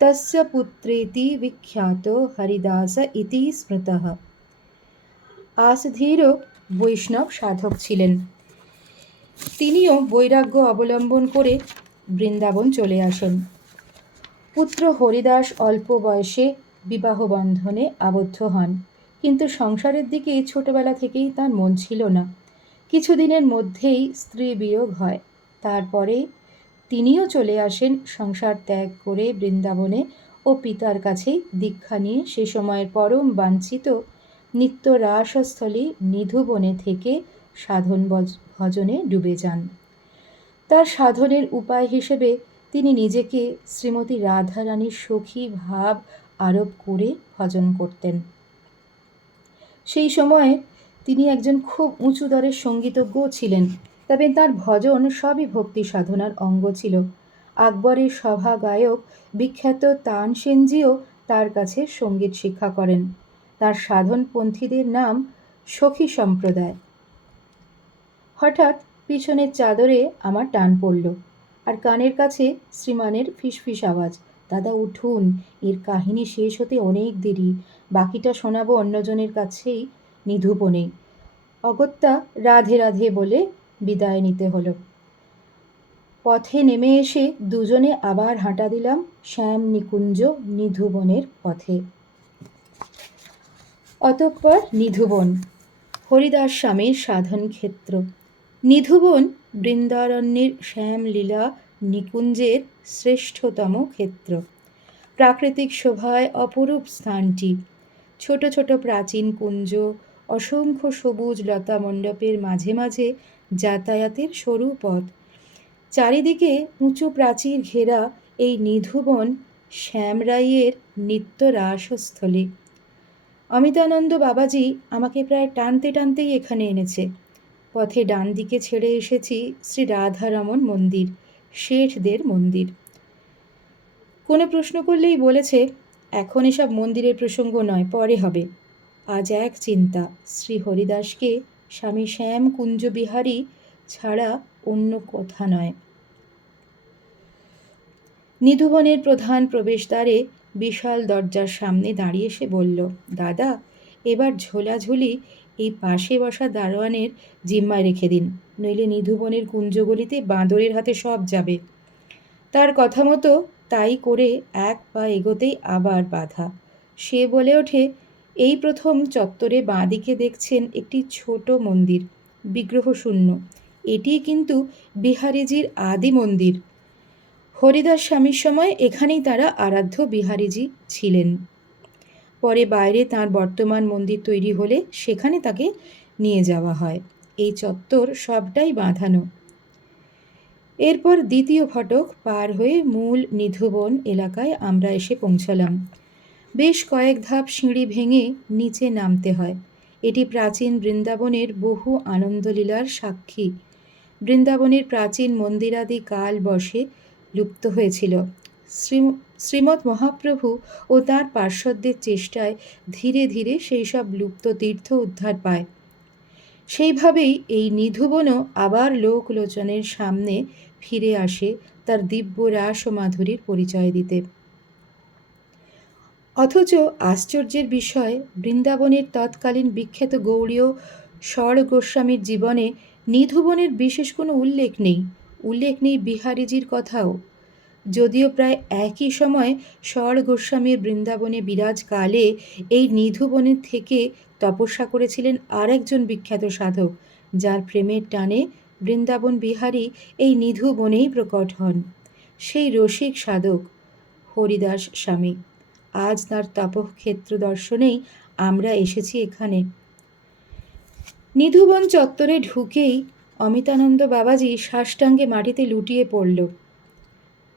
তস্য পুত্রেতি বিখ্যাত হরিদাস ইতি স্মৃতঃ। আসধীরও বৈষ্ণব সাধক ছিলেন। তিনিও বৈরাগ্য অবলম্বন করে বৃন্দাবন চলে আসেন। পুত্র হরিদাস অল্প বয়সে বিবাহ বন্ধনে আবদ্ধ হন, কিন্তু সংসারের দিকে ছোটবেলা থেকেই তার মন ছিল না। কিছুদিনের মধ্যেই স্ত্রী বিয়োগ হয়। তারপরে তিনিও চলে আসেন সংসার ত্যাগ করে বৃন্দাবনে ও পিতার কাছেই দীক্ষা নিয়ে সে সময়ের পরম বাঞ্ছিত নিত্য রাসস্থলী নিধুবনে থেকে সাধন ভজনে ডুবে যান। তার সাধনের উপায় হিসেবে তিনি নিজেকে শ্রীমতী রাধারানীর সখী ভাব আরোপ করে ভজন করতেন। সেই সময়ে তিনি একজন খুব উঁচু দরের সঙ্গীতজ্ঞও ছিলেন, তবে তার ভজন সবই ভক্তি সাধনার অঙ্গ ছিল। আকবরের সভা গায়ক বিখ্যাত তানসেনজিও তার কাছে সঙ্গীত শিক্ষা করেন। তার সাধনপন্থীদের নাম সখী সম্প্রদায়। হঠাৎ পিছনের চাদরে আমার টান পড়ল, আর কানের কাছে শ্রীমানের ফিসফিস আওয়াজ, দাদা উঠুন, এর কাহিনী শেষ হতে অনেক দেরি, বাকিটা শোনাবো অন্যজনের কাছেই নিধুবনে। অগত্যা রাধে রাধে বলে বিদায় নিতে হলো। পথে নেমে এসে দুজনে আবার হাঁটা দিলাম শ্যাম নিকুঞ্জ নিধুবনের পথে। অতঃপর নিধুবন, হরিদাস স্বামীর সাধন ক্ষেত্র। নিধুবন বৃন্দারণ্যের শ্যামলীলা নিকুঞ্জের শ্রেষ্ঠতম ক্ষেত্র। প্রাকৃতিক শোভায় অপরূপ স্থানটি। ছোট ছোট প্রাচীন কুঞ্জ, অসংখ্য সবুজ লতা মণ্ডপের মাঝে মাঝে যাতায়াতের সরু পথ। চারিদিকে উঁচু প্রাচীর ঘেরা এই নিধুবন শ্যামরাইয়ের নিত্য রাসস্থলী। অমিতানন্দ বাবাজি আমাকে প্রায় টানতে টানতেই এখানে এনেছে। পথে ডান দিকে ছেড়ে এসেছি শ্রী রাধারমণ মন্দির, শেঠদের মন্দির। কোনো প্রশ্ন করলেই বলেছে, এখন এসব মন্দিরের প্রসঙ্গ নয়, পরে হবে। আজ এক চিন্তা, শ্রী হরিদাসকে স্বামী শ্যাম কুঞ্জবিহারী ছাড়া অন্য কথা নয়। নিধুবনের প্রধান প্রবেশদ্বারে বিশাল দরজার সামনে দাঁড়িয়ে সে বলল, দাদা, এবার ঝোলাঝুলি এই পাশে বসা দারোয়ানের জিম্মায় রেখে দিন, নইলে নিধুবনের কুঞ্জগলিতে বাঁদরের হাতে সব যাবে। তার কথা মতো তাই করে এক পা এগোতেই আবার বাধা। সে বলে ওঠে, এই প্রথম চত্বরে বাঁদিকে দেখছেন একটি ছোট মন্দির, বিগ্রহশূন্য। এটি কিন্তু বিহারীজির আদি মন্দির। হরিদাস স্বামীর সময় এখানেই তারা আরাধ্য বিহারীজি ছিলেন। পরে বাইরে তাঁর বর্তমান মন্দির তৈরি হলে সেখানে তাকে নিয়ে যাওয়া হয়। এই চত্বর সবটাই বাঁধানো। এরপর দ্বিতীয় ফটক পার হয়ে মূল নিধুবন এলাকায় আমরা এসে পৌঁছালাম। বেশ কয়েক ধাপ সিঁড়ি ভেঙে নিচে নামতে হয়। এটি প্রাচীন বৃন্দাবনের বহু আনন্দলীলার সাক্ষী। বৃন্দাবনের প্রাচীন মন্দিরাদি কাল বশে লুপ্ত হয়েছিল। শ্রীমৎ মহাপ্রভু ও তাঁর পার্শ্বদের চেষ্টায় ধীরে ধীরে সেই সব লুপ্ত তীর্থ উদ্ধার পায়। সেইভাবেই এই নিধুবনও আবার লোকলোচনের সামনে ফিরে আসে তার দিব্য রাস ও মাধুরীর পরিচয় দিতে। অথচ আশ্চর্যের বিষয়, বৃন্দাবনের তৎকালীন বিখ্যাত গৌড়ীয় স্বর গোস্বামীর জীবনে নিধুবনের বিশেষ কোনো উল্লেখ নেই। উল্লেখ নেই বিহারীজির কথাও। যদিও প্রায় একই সময় স্বর গোস্বামীর বৃন্দাবনে বিরাজকালে এই নিধুবনের থেকে তপস্যা করেছিলেন আর একজন বিখ্যাত সাধক, যার প্রেমের টানে বৃন্দাবন বিহারী এই নিধুবনেই প্রকট হন। সেই রসিক সাধক হরিদাস স্বামী। আজ তার তপক্ষেত্র দর্শনেই আমরা এসেছি এখানে। নিধুবন চত্বরে ঢুকেই অমিতানন্দ বাবাজি সাষ্টাঙ্গে মাটিতে লুটিয়ে পড়ল।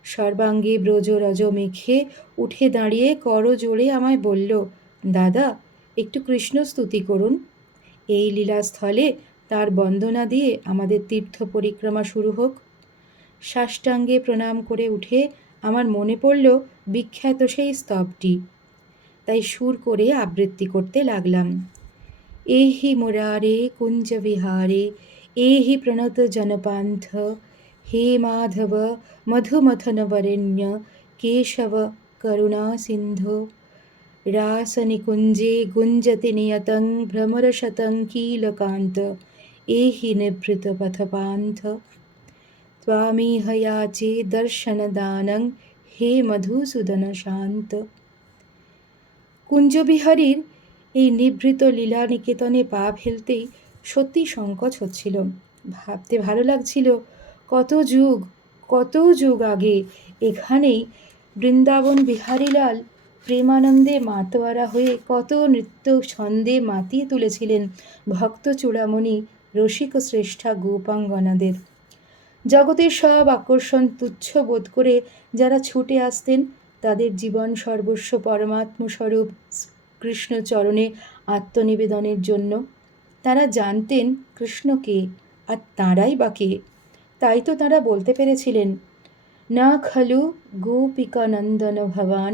সর্বাঙ্গে ব্রজরজ মেখে উঠে দাঁড়িয়ে করজোড়ে আমায় বলল, দাদা, একটু কৃষ্ণ স্তুতি করুন। এই লীলাস্থলে তার বন্দনা দিয়ে আমাদের তীর্থ পরিক্রমা শুরু হোক। সাষ্টাঙ্গে প্রণাম করে উঠে আমার মনে পড়ল বিখ্যাত সেই স্তবটি। তাই সুর করে আবৃত্তি করতে লাগলাম। এহি মুরারে কুঞ্জ বিহারে, এহি প্রণত জনপান্থ, হে মাধব মধুমথন বরেণ্য, কেশব करुणा सिन्धो रासनिकुञ्जे गुञ्जति नियतं भ्रमरशतं कीलकान्त एहि निभृतपथपान्थ त्वामिह याचे दर्शनदानं হে মধুসূদন শান্ত। কুঞ্জবিহারীর এই নিভৃত লীলা নিকেতনে পা ফেলতেই সত্যি সংকোচ হচ্ছিল। ভাবতে ভালো লাগছিল কত যুগ আগে এখানেই বৃন্দাবন বিহারীলাল প্রেমানন্দে মাতোয়ারা হয়ে কত নৃত্য ছন্দে মাতিয়ে তুলেছিলেন ভক্ত চূড়ামণি রসিক শ্রেষ্ঠা গোপাঙ্গনাদের। জগতের সব আকর্ষণ তুচ্ছ বোধ করে যারা ছুটে আসতেন তাদের জীবন সর্বস্ব পরমাত্মস্বরূপ কৃষ্ণচরণে আত্মনিবেদনের জন্য। তারা জানতেন কৃষ্ণকে, আর তাঁরাই বা কে। তাই তো তাঁরা বলতে পেরেছিলেন, না খলু গোপিকানন্দন ভবান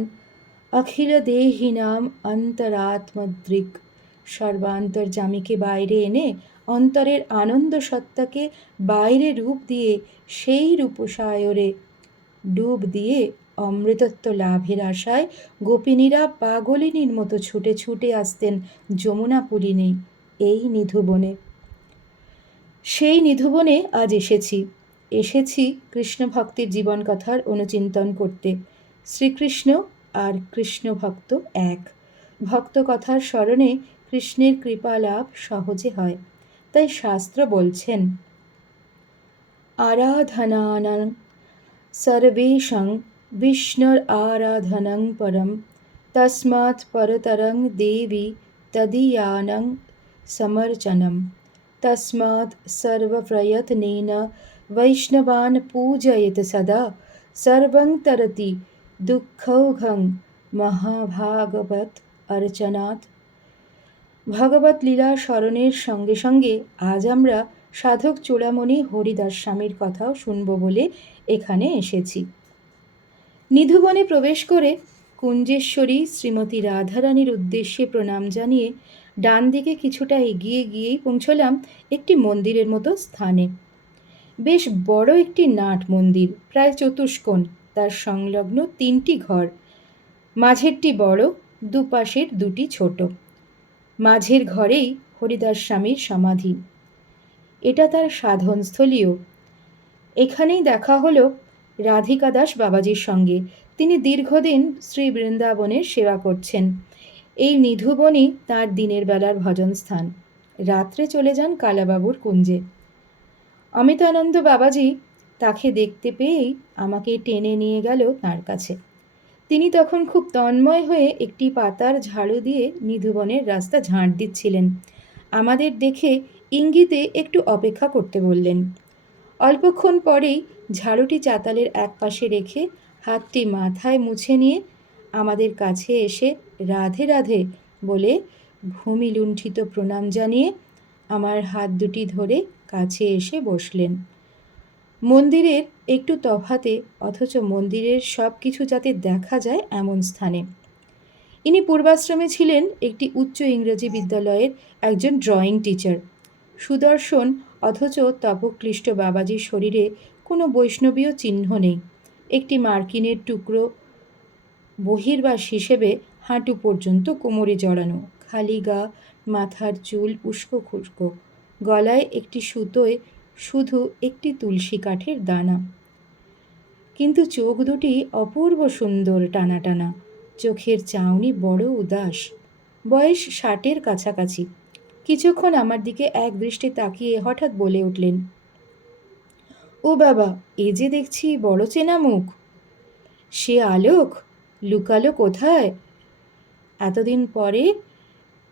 অখিল দেহিনাম অন্তরাত্মদৃক। সর্বান্তর্যামীকে বাইরে এনে অন্তরের আনন্দ সত্তাকে বাইরে রূপ দিয়ে সেই রূপসায়রে ডুব দিয়ে অমৃতত্ব লাভের আশায় গোপিনীরা পাগলিনীর মতো ছুটে ছুটে আসতেন যমুনা পুলিনে, এই নিধুবনে। সেই নিধুবনে আজ এসেছি কৃষ্ণ ভক্তের জীবন কথার অনুচিন্তন করতে। শ্রীকৃষ্ণ আর কৃষ্ণ ভক্ত এক। ভক্ত কথার স্মরণে কৃষ্ণের কৃপা লাভ সহজে হয়। তাই শাস্ত্র বলছেন, আরাধনানাং সর্বেষাং বিষ্ণুর আরাধনং পরম তস্মাৎ পরতরং দেবী তদীয়ানং সমর্চনম তস্মাৎ সর্বপ্রয়ত্নেন বৈষ্ণবান পূজয়েত সদা সর্বং তরতি দুঃখৌঘং মহাভাগবত অর্চনাৎ। ভগবত লীলা স্মরণের সঙ্গে সঙ্গে আজ আমরা সাধক চূড়ামণি হরিদাস স্বামীর কথাও শুনব বলে এখানে এসেছি। নিধুবনে প্রবেশ করে কুঞ্জেশ্বরী শ্রীমতী রাধারানীর উদ্দেশ্যে প্রণাম জানিয়ে ডান দিকে কিছুটা এগিয়ে গিয়েই পৌঁছলাম একটি মন্দিরের মতো স্থানে। বেশ বড় একটি নাট মন্দির, প্রায় চতুষ্কোণ। তার সংলগ্ন 3টি ঘর, মাঝেরটি বড়, দুপাশের 2টি ছোট। মাঝের ঘরেই হরিদাস স্বামীর সমাধি। এটা তার সাধনস্থলীও। এখানেই দেখা হলো রাধিকা দাস বাবাজির সঙ্গে। তিনি দীর্ঘদিন শ্রী বৃন্দাবনের সেবা করছেন। এই নিধুবনই তাঁর দিনের বেলার ভজন স্থান। রাত্রে চলে যান কালাবাবুর কুঞ্জে। অমিতানন্দ বাবাজি তাকে দেখতে পেয়েই আমাকে টেনে নিয়ে গেল তাঁর কাছে। তিনি তখন খুব তন্ময় হয়ে একটি পাতার ঝাড়ু দিয়ে নিধুবনের রাস্তা ঝাঁট দিচ্ছিলেন। আমাদের দেখে ইঙ্গিতে একটু অপেক্ষা করতে বললেন। অল্পক্ষণ পরেই ঝাড়ুটি চাতালের এক পাশে রেখে হাতটি মাথায় মুছে নিয়ে আমাদের কাছে এসে রাধে রাধে বলে ভূমি লুণ্ঠিত প্রণাম জানিয়ে আমার হাত দুটি ধরে কাছে এসে বসলেন। মন্দিরের একটু তফাতে, অথচ মন্দিরের সব কিছু যাতে দেখা যায় এমন স্থানে। ইনি পূর্বাশ্রমে ছিলেন একটি উচ্চ ইংরেজি বিদ্যালয়ের একজন ড্রয়িং টিচার। সুদর্শন অথচ তপক্লিষ্ট বাবাজির শরীরে কোনো বৈষ্ণবীয় চিহ্ন নেই। একটি মার্কিনের টুকরো বহির্বাস হিসেবে হাঁটু পর্যন্ত কোমরে জড়ানো, খালি গা, মাথার চুল উস্কো খুস্কো, গলায় একটি সুতোয় শুধু একটি তুলসী কাঠের দানা। কিন্তু চোখ দুটি অপূর্ব সুন্দর, টানা টানা। চোখের চাউনি বড় উদাস। বয়স 60-এর কাছাকাছি। কিছুক্ষণ আমার দিকে এক দৃষ্টে তাকিয়ে হঠাৎ বলে উঠলেন, ও বাবা, এ যে দেখছি বড় চেনা মুখ। সে আলোক লুকালো কোথায়? এতদিন পরে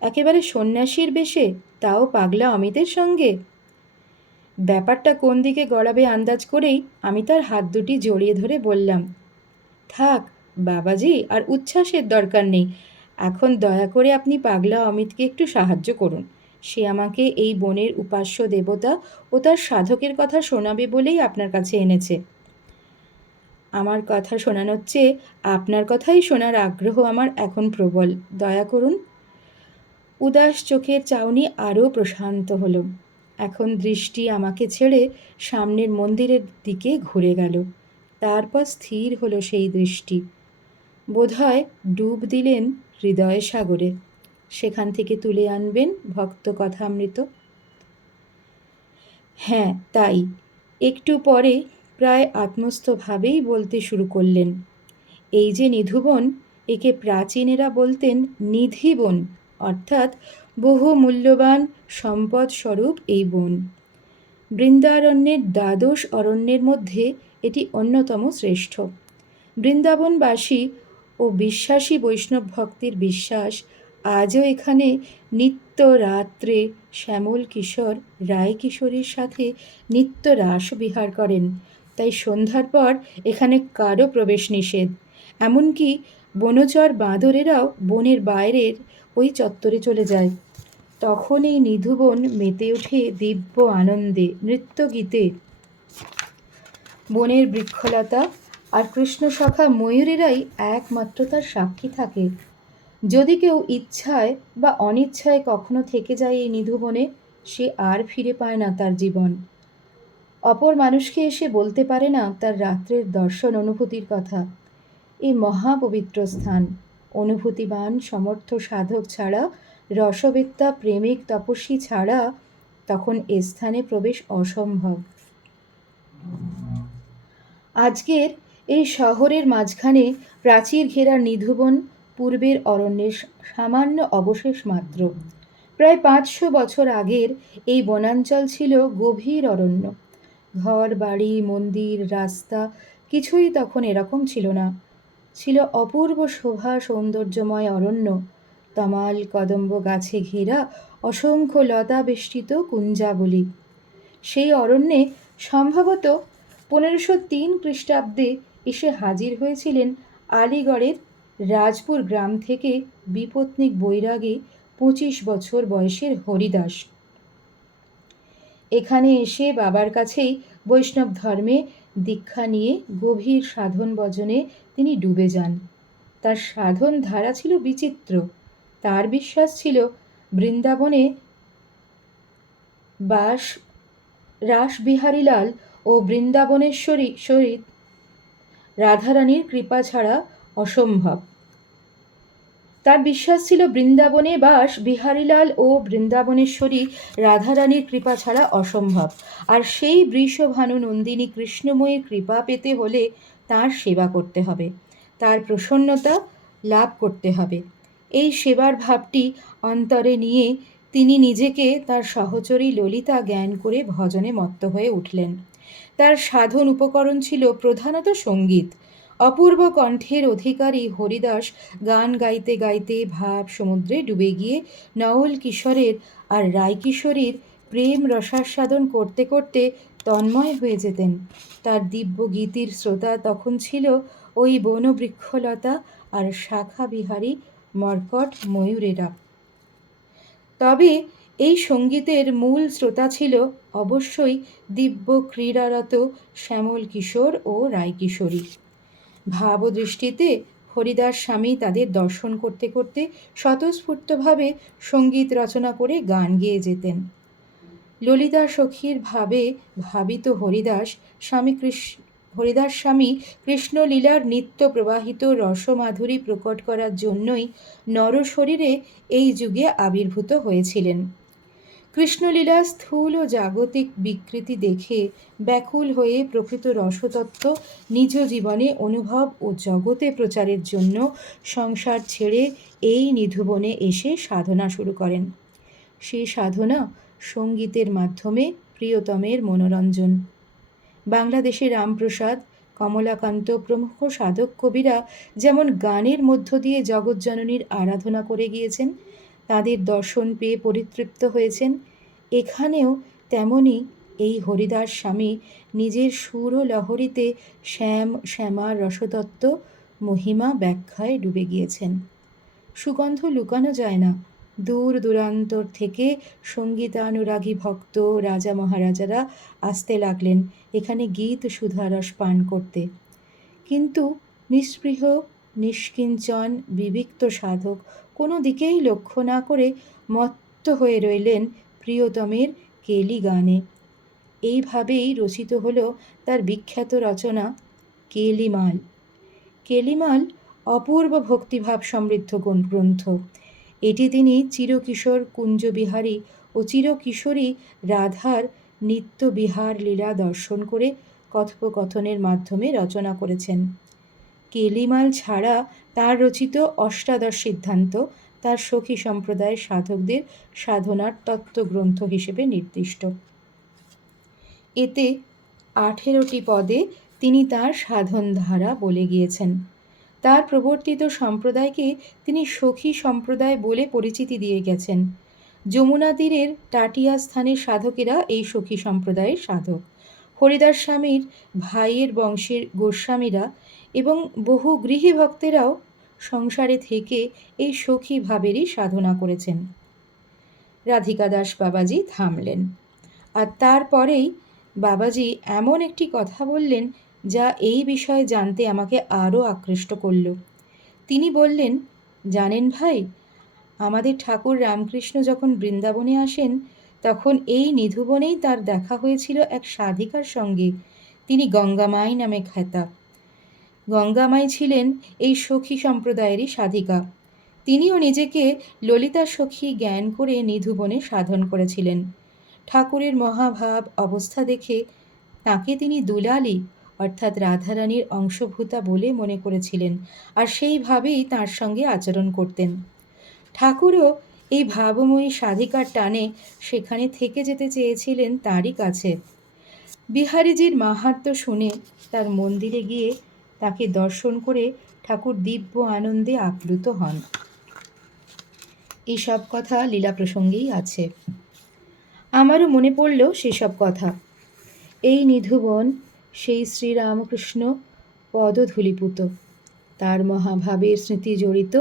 একেবারে সন্ন্যাসীর বেশে, তাও পাগলা অমিতের সঙ্গে। ব্যাপারটা কোন দিকে গড়াবে আন্দাজ করেই আমি তার হাত দুটি জড়িয়ে ধরে বললাম, থাক বাবাজি, আর উচ্ছ্বাসের দরকার নেই। এখন দয়া করে আপনি পাগলা অমিতকে একটু সাহায্য করুন। সে আমাকে এই বনের উপাস্য দেবতা ও তার সাধকের কথা শোনাবে বলেই আপনার কাছে এনেছে। আমার কথা শোনানোর চেয়ে আপনার কথাই শোনার আগ্রহ আমার এখন প্রবল। দয়া করুন। উদাস চোখের চাউনি আরও প্রশান্ত হলো। এখন দৃষ্টি আমাকে ছেড়ে সামনের মন্দিরের দিকে ঘুরে গেল। তারপর স্থির হলো সেই দৃষ্টি। বোধহয় ডুব দিলেন হৃদয় সাগরে। সেখান থেকে তুলে আনবেন ভক্ত কথামৃত। হ্যাঁ, তাই। একটু পরে প্রায় আত্মস্থভাবেই বলতে শুরু করলেন, এই যে নিধুবন, একে প্রাচীনেরা বলতেন নিধিবন, অর্থাৎ বহু মূল্যবান সম্পদ স্বরূপ এই বন। বৃন্দারণ্যের দ্বাদশ অরণ্যের মধ্যে এটি অন্যতম শ্রেষ্ঠ। বৃন্দাবনবাসী ও বিশ্বাসী বৈষ্ণব ভক্তের বিশ্বাস, আজও এখানে নিত্য রাত্রে শ্যামল কিশোর রায় কিশোরীর সাথে নিত্য রাস বিহার করেন। তাই সন্ধ্যার পর এখানে কারও প্রবেশ নিষেধ। এমনকি বনচর বাঁদরেরাও বনের বাইরের ওই চত্বরে চলে যায়। তখন এই নিধুবন মেতে ওঠে দিব্য আনন্দে, নৃত্য গীতে। বনের বৃক্ষলতা আর কৃষ্ণসখা ময়ূরেরাই একমাত্র তার সাক্ষী থাকে। যদি কেউ ইচ্ছায় বা অনিচ্ছায় কখনো থেকে যায় এই নিধুবনে, সে আর ফিরে পায় না তার জীবন। অপর মানুষকে এসে বলতে পারে না তার রাত্রের দর্শন অনুভূতির কথা। এই মহাপবিত্র স্থান অনুভূতিবান সমর্থ সাধক ছাড়া, রসবেত্তা প্রেমিক তপস্বী ছাড়া তখন এ স্থানে প্রবেশ অসম্ভব। আজকের এই শহরের মাঝখানে প্রাচীর ঘেরা নিধুবন পূর্বের অরণ্যের সামান্য অবশেষ মাত্র। প্রায় ৫০০ বছর আগের এই বনাঞ্চল ছিল গভীর অরণ্য। ঘর বাড়ি মন্দির রাস্তা কিছুই তখন এরকম ছিল না। ছিল অপূর্ব শোভা সৌন্দর্যময় অরণ্য, তমাল কদম্ব গাছে ঘেরা অসংখ্য লতা বেষ্টিত কুঞ্জাবলী। সেই অরণ্যে সম্ভবত ১৫০৩ খ্রিস্টাব্দে এসে হাজির হয়েছিলেন আলিগড়ের রাজপুর গ্রাম থেকে বিপত্নিক বৈরাগী ২৫ বছর বয়সের হরিদাস। এখানে এসে বাবার কাছেই বৈষ্ণব ধর্মে দীক্ষা নিয়ে গভীর সাধন ভজনে তিনি ডুবে যান। তার সাধন ধারা ছিল বিচিত্র। তার বিশ্বাস ছিল বৃন্দাবনে বাস রাসবিহারীলাল ও বৃন্দাবনেশ্বরী রাধারানীর কৃপা ছাড়া অসম্ভব। তার বিশ্বাস ছিল বৃন্দাবনে বাস বিহারীলাল ও বৃন্দাবনেশ্বরী রাধারানীর কৃপা ছাড়া অসম্ভব। আর সেই বৃষভানু নন্দিনী কৃষ্ণময়ীর কৃপা পেতে হলে তার সেবা করতে হবে, তার প্রসন্নতা লাভ করতে হবে। এই সেবার ভাবটি অন্তরে নিয়ে তিনি নিজেকে তার সহচরী ললিতা জ্ঞান করে ভজনে মত্ত হয়ে উঠলেন। তার সাধন উপকরণ ছিল প্রধানত সঙ্গীত। অপূর্ব কণ্ঠের অধিকারী হরিদাস গান গাইতে গাইতে ভাব সমুদ্রে ডুবে গিয়ে নওল কিশোরের আর রায়কিশোরীর প্রেম রসাস্বাদন করতে করতে তন্ময় হয়ে যেতেন। তার দিব্য গীতির শ্রোতা তখন ছিল ওই বনবৃক্ষলতা আর শাখাবিহারী মর্কট ময়ূরেরা। তবে এই সঙ্গীতের মূল শ্রোতা ছিল অবশ্যই দিব্য ক্রীড়ারত শ্যামল কিশোর ও রায়কিশোরী। ভাবদৃষ্টিতে হরিদাস স্বামী তাদের দর্শন করতে করতে স্বতঃস্ফূর্তভাবে সঙ্গীত রচনা করে গান গেয়ে যেতেন। ললিতা সখীর ভাবে ভাবিত হরিদাস স্বামী কৃষ্ণলীলার নিত্য প্রবাহিত রসমাধুরী প্রকট করার জন্যই নরশরীরে এই যুগে আবির্ভূত হয়েছিলেন। কৃষ্ণলীলা স্থূল ও জাগতিক বিকৃতি দেখে ব্যাকুল হয়ে প্রকৃত রসতত্ত্ব নিজ জীবনে অনুভব ও জগতে প্রচারের জন্য সংসার ছেড়ে এই নিধুবনে এসে সাধনা শুরু করেন। সেই সাধনা সঙ্গীতের মাধ্যমে প্রিয়তমের মনোরঞ্জন। বাংলাদেশে রামপ্রসাদ, কমলাকান্ত প্রমুখ সাধক কবিরা যেমন গানের মধ্য দিয়ে জগৎজননীর আরাধনা করে গিয়েছেন, তাদের দর্শন পেয়ে পরিতৃপ্ত হয়েছেন, এখানেও তেমনি এই হরিদাস স্বামী নিজের সুর ও লহরীতে শ্যামার রসতত্ত্ব মহিমা ব্যাখ্যায় ডুবে গিয়েছেন। সুগন্ধ লুকানো যায় না। দূর দূরান্তর থেকে সঙ্গীতানুরাগী ভক্ত রাজা মহারাজারা আসতে লাগলেন এখানে গীত সুধারস পান করতে। কিন্তু নিস্পৃহ নিষ্কিঞ্চন বিবিক্ত সাধক কোনো দিকেই লক্ষ্য না করে মত্ত হয়ে রইলেন প্রিয়তমের কেলি গানে। এইভাবেই রচিত হল তার বিখ্যাত রচনা কেলিমাল। কেলিমাল অপূর্ব ভক্তিভাব সমৃদ্ধ গ্রন্থ। এটি তিনি চিরকিশোর কুঞ্জবিহারী ও চিরকিশোরী রাধার নিত্যবিহার লীলা দর্শন করে কথোপকথনের মাধ্যমে রচনা করেছেন। কেলিমাল ছাড়া তার রচিত অষ্টাদশ সিদ্ধান্ত তার সখী সম্প্রদায়ের সাধকদের সাধনার তত্ত্বগ্রন্থ হিসেবে নির্দিষ্ট। এতে 18টি পদে তিনি তার সাধনধারা বলে গিয়েছেন। তার প্রবর্তিত সম্প্রদায়কে তিনি সখী সম্প্রদায় বলে পরিচিতি দিয়ে গেছেন। যমুনা তীরের টাটিয়া স্থানের সাধকেরা এই সখী সম্প্রদায়ের সাধক। হরিদাস স্বামীর ভাইয়ের বংশের গোস্বামীরা এবং বহু গৃহী ভক্তেরাও সংসারে থেকে এই সখী ভাবেরই সাধনা করেছেন। রাধিকা দাস বাবাজি থামলেন, আর তারপরেই বাবাজি এমন একটি কথা বললেন যা এই বিষয়ে জানতে আমাকে আরও আকৃষ্ট করল। তিনি বললেন, জানেন ভাই, আমাদের ঠাকুর রামকৃষ্ণ যখন বৃন্দাবনে আসেন তখন এই নিধুবনেই তার দেখা হয়েছিল এক সাধিকার সঙ্গে। তিনি গঙ্গামাই নামে খ্যাতা। গঙ্গামাই ছিলেন এই সখী সম্প্রদায়েরই সাধিকা। তিনিও নিজেকে ললিতা সখী জ্ঞান করে নিধুবনে সাধন করেছিলেন। ঠাকুরের মহাভাব অবস্থা দেখে তাকে তিনি দুলালী অর্থাৎ রাধারানীর অংশভূতা বলে মনে করেছিলেন, আর সেইভাবেই তার সঙ্গে আচরণ করতেন। ঠাকুরও এই ভাবময়ী সাধিকার টানে সেখানে থেকে যেতে চেয়েছিলেন তারই কাছে। বিহারীজির মাহাত্ম্য শুনে তার মন্দিরে গিয়ে তাকে দর্শন করে ঠাকুর দিব্য আনন্দে আপ্লুত হন। এই সব কথা লীলা প্রসঙ্গেই আছে। আমারও মনে পড়ল সেসব কথা। এই নিধুবন সেই শ্রীরামকৃষ্ণ পদধূলিপুত। তার মহাভাবের স্মৃতি জড়িত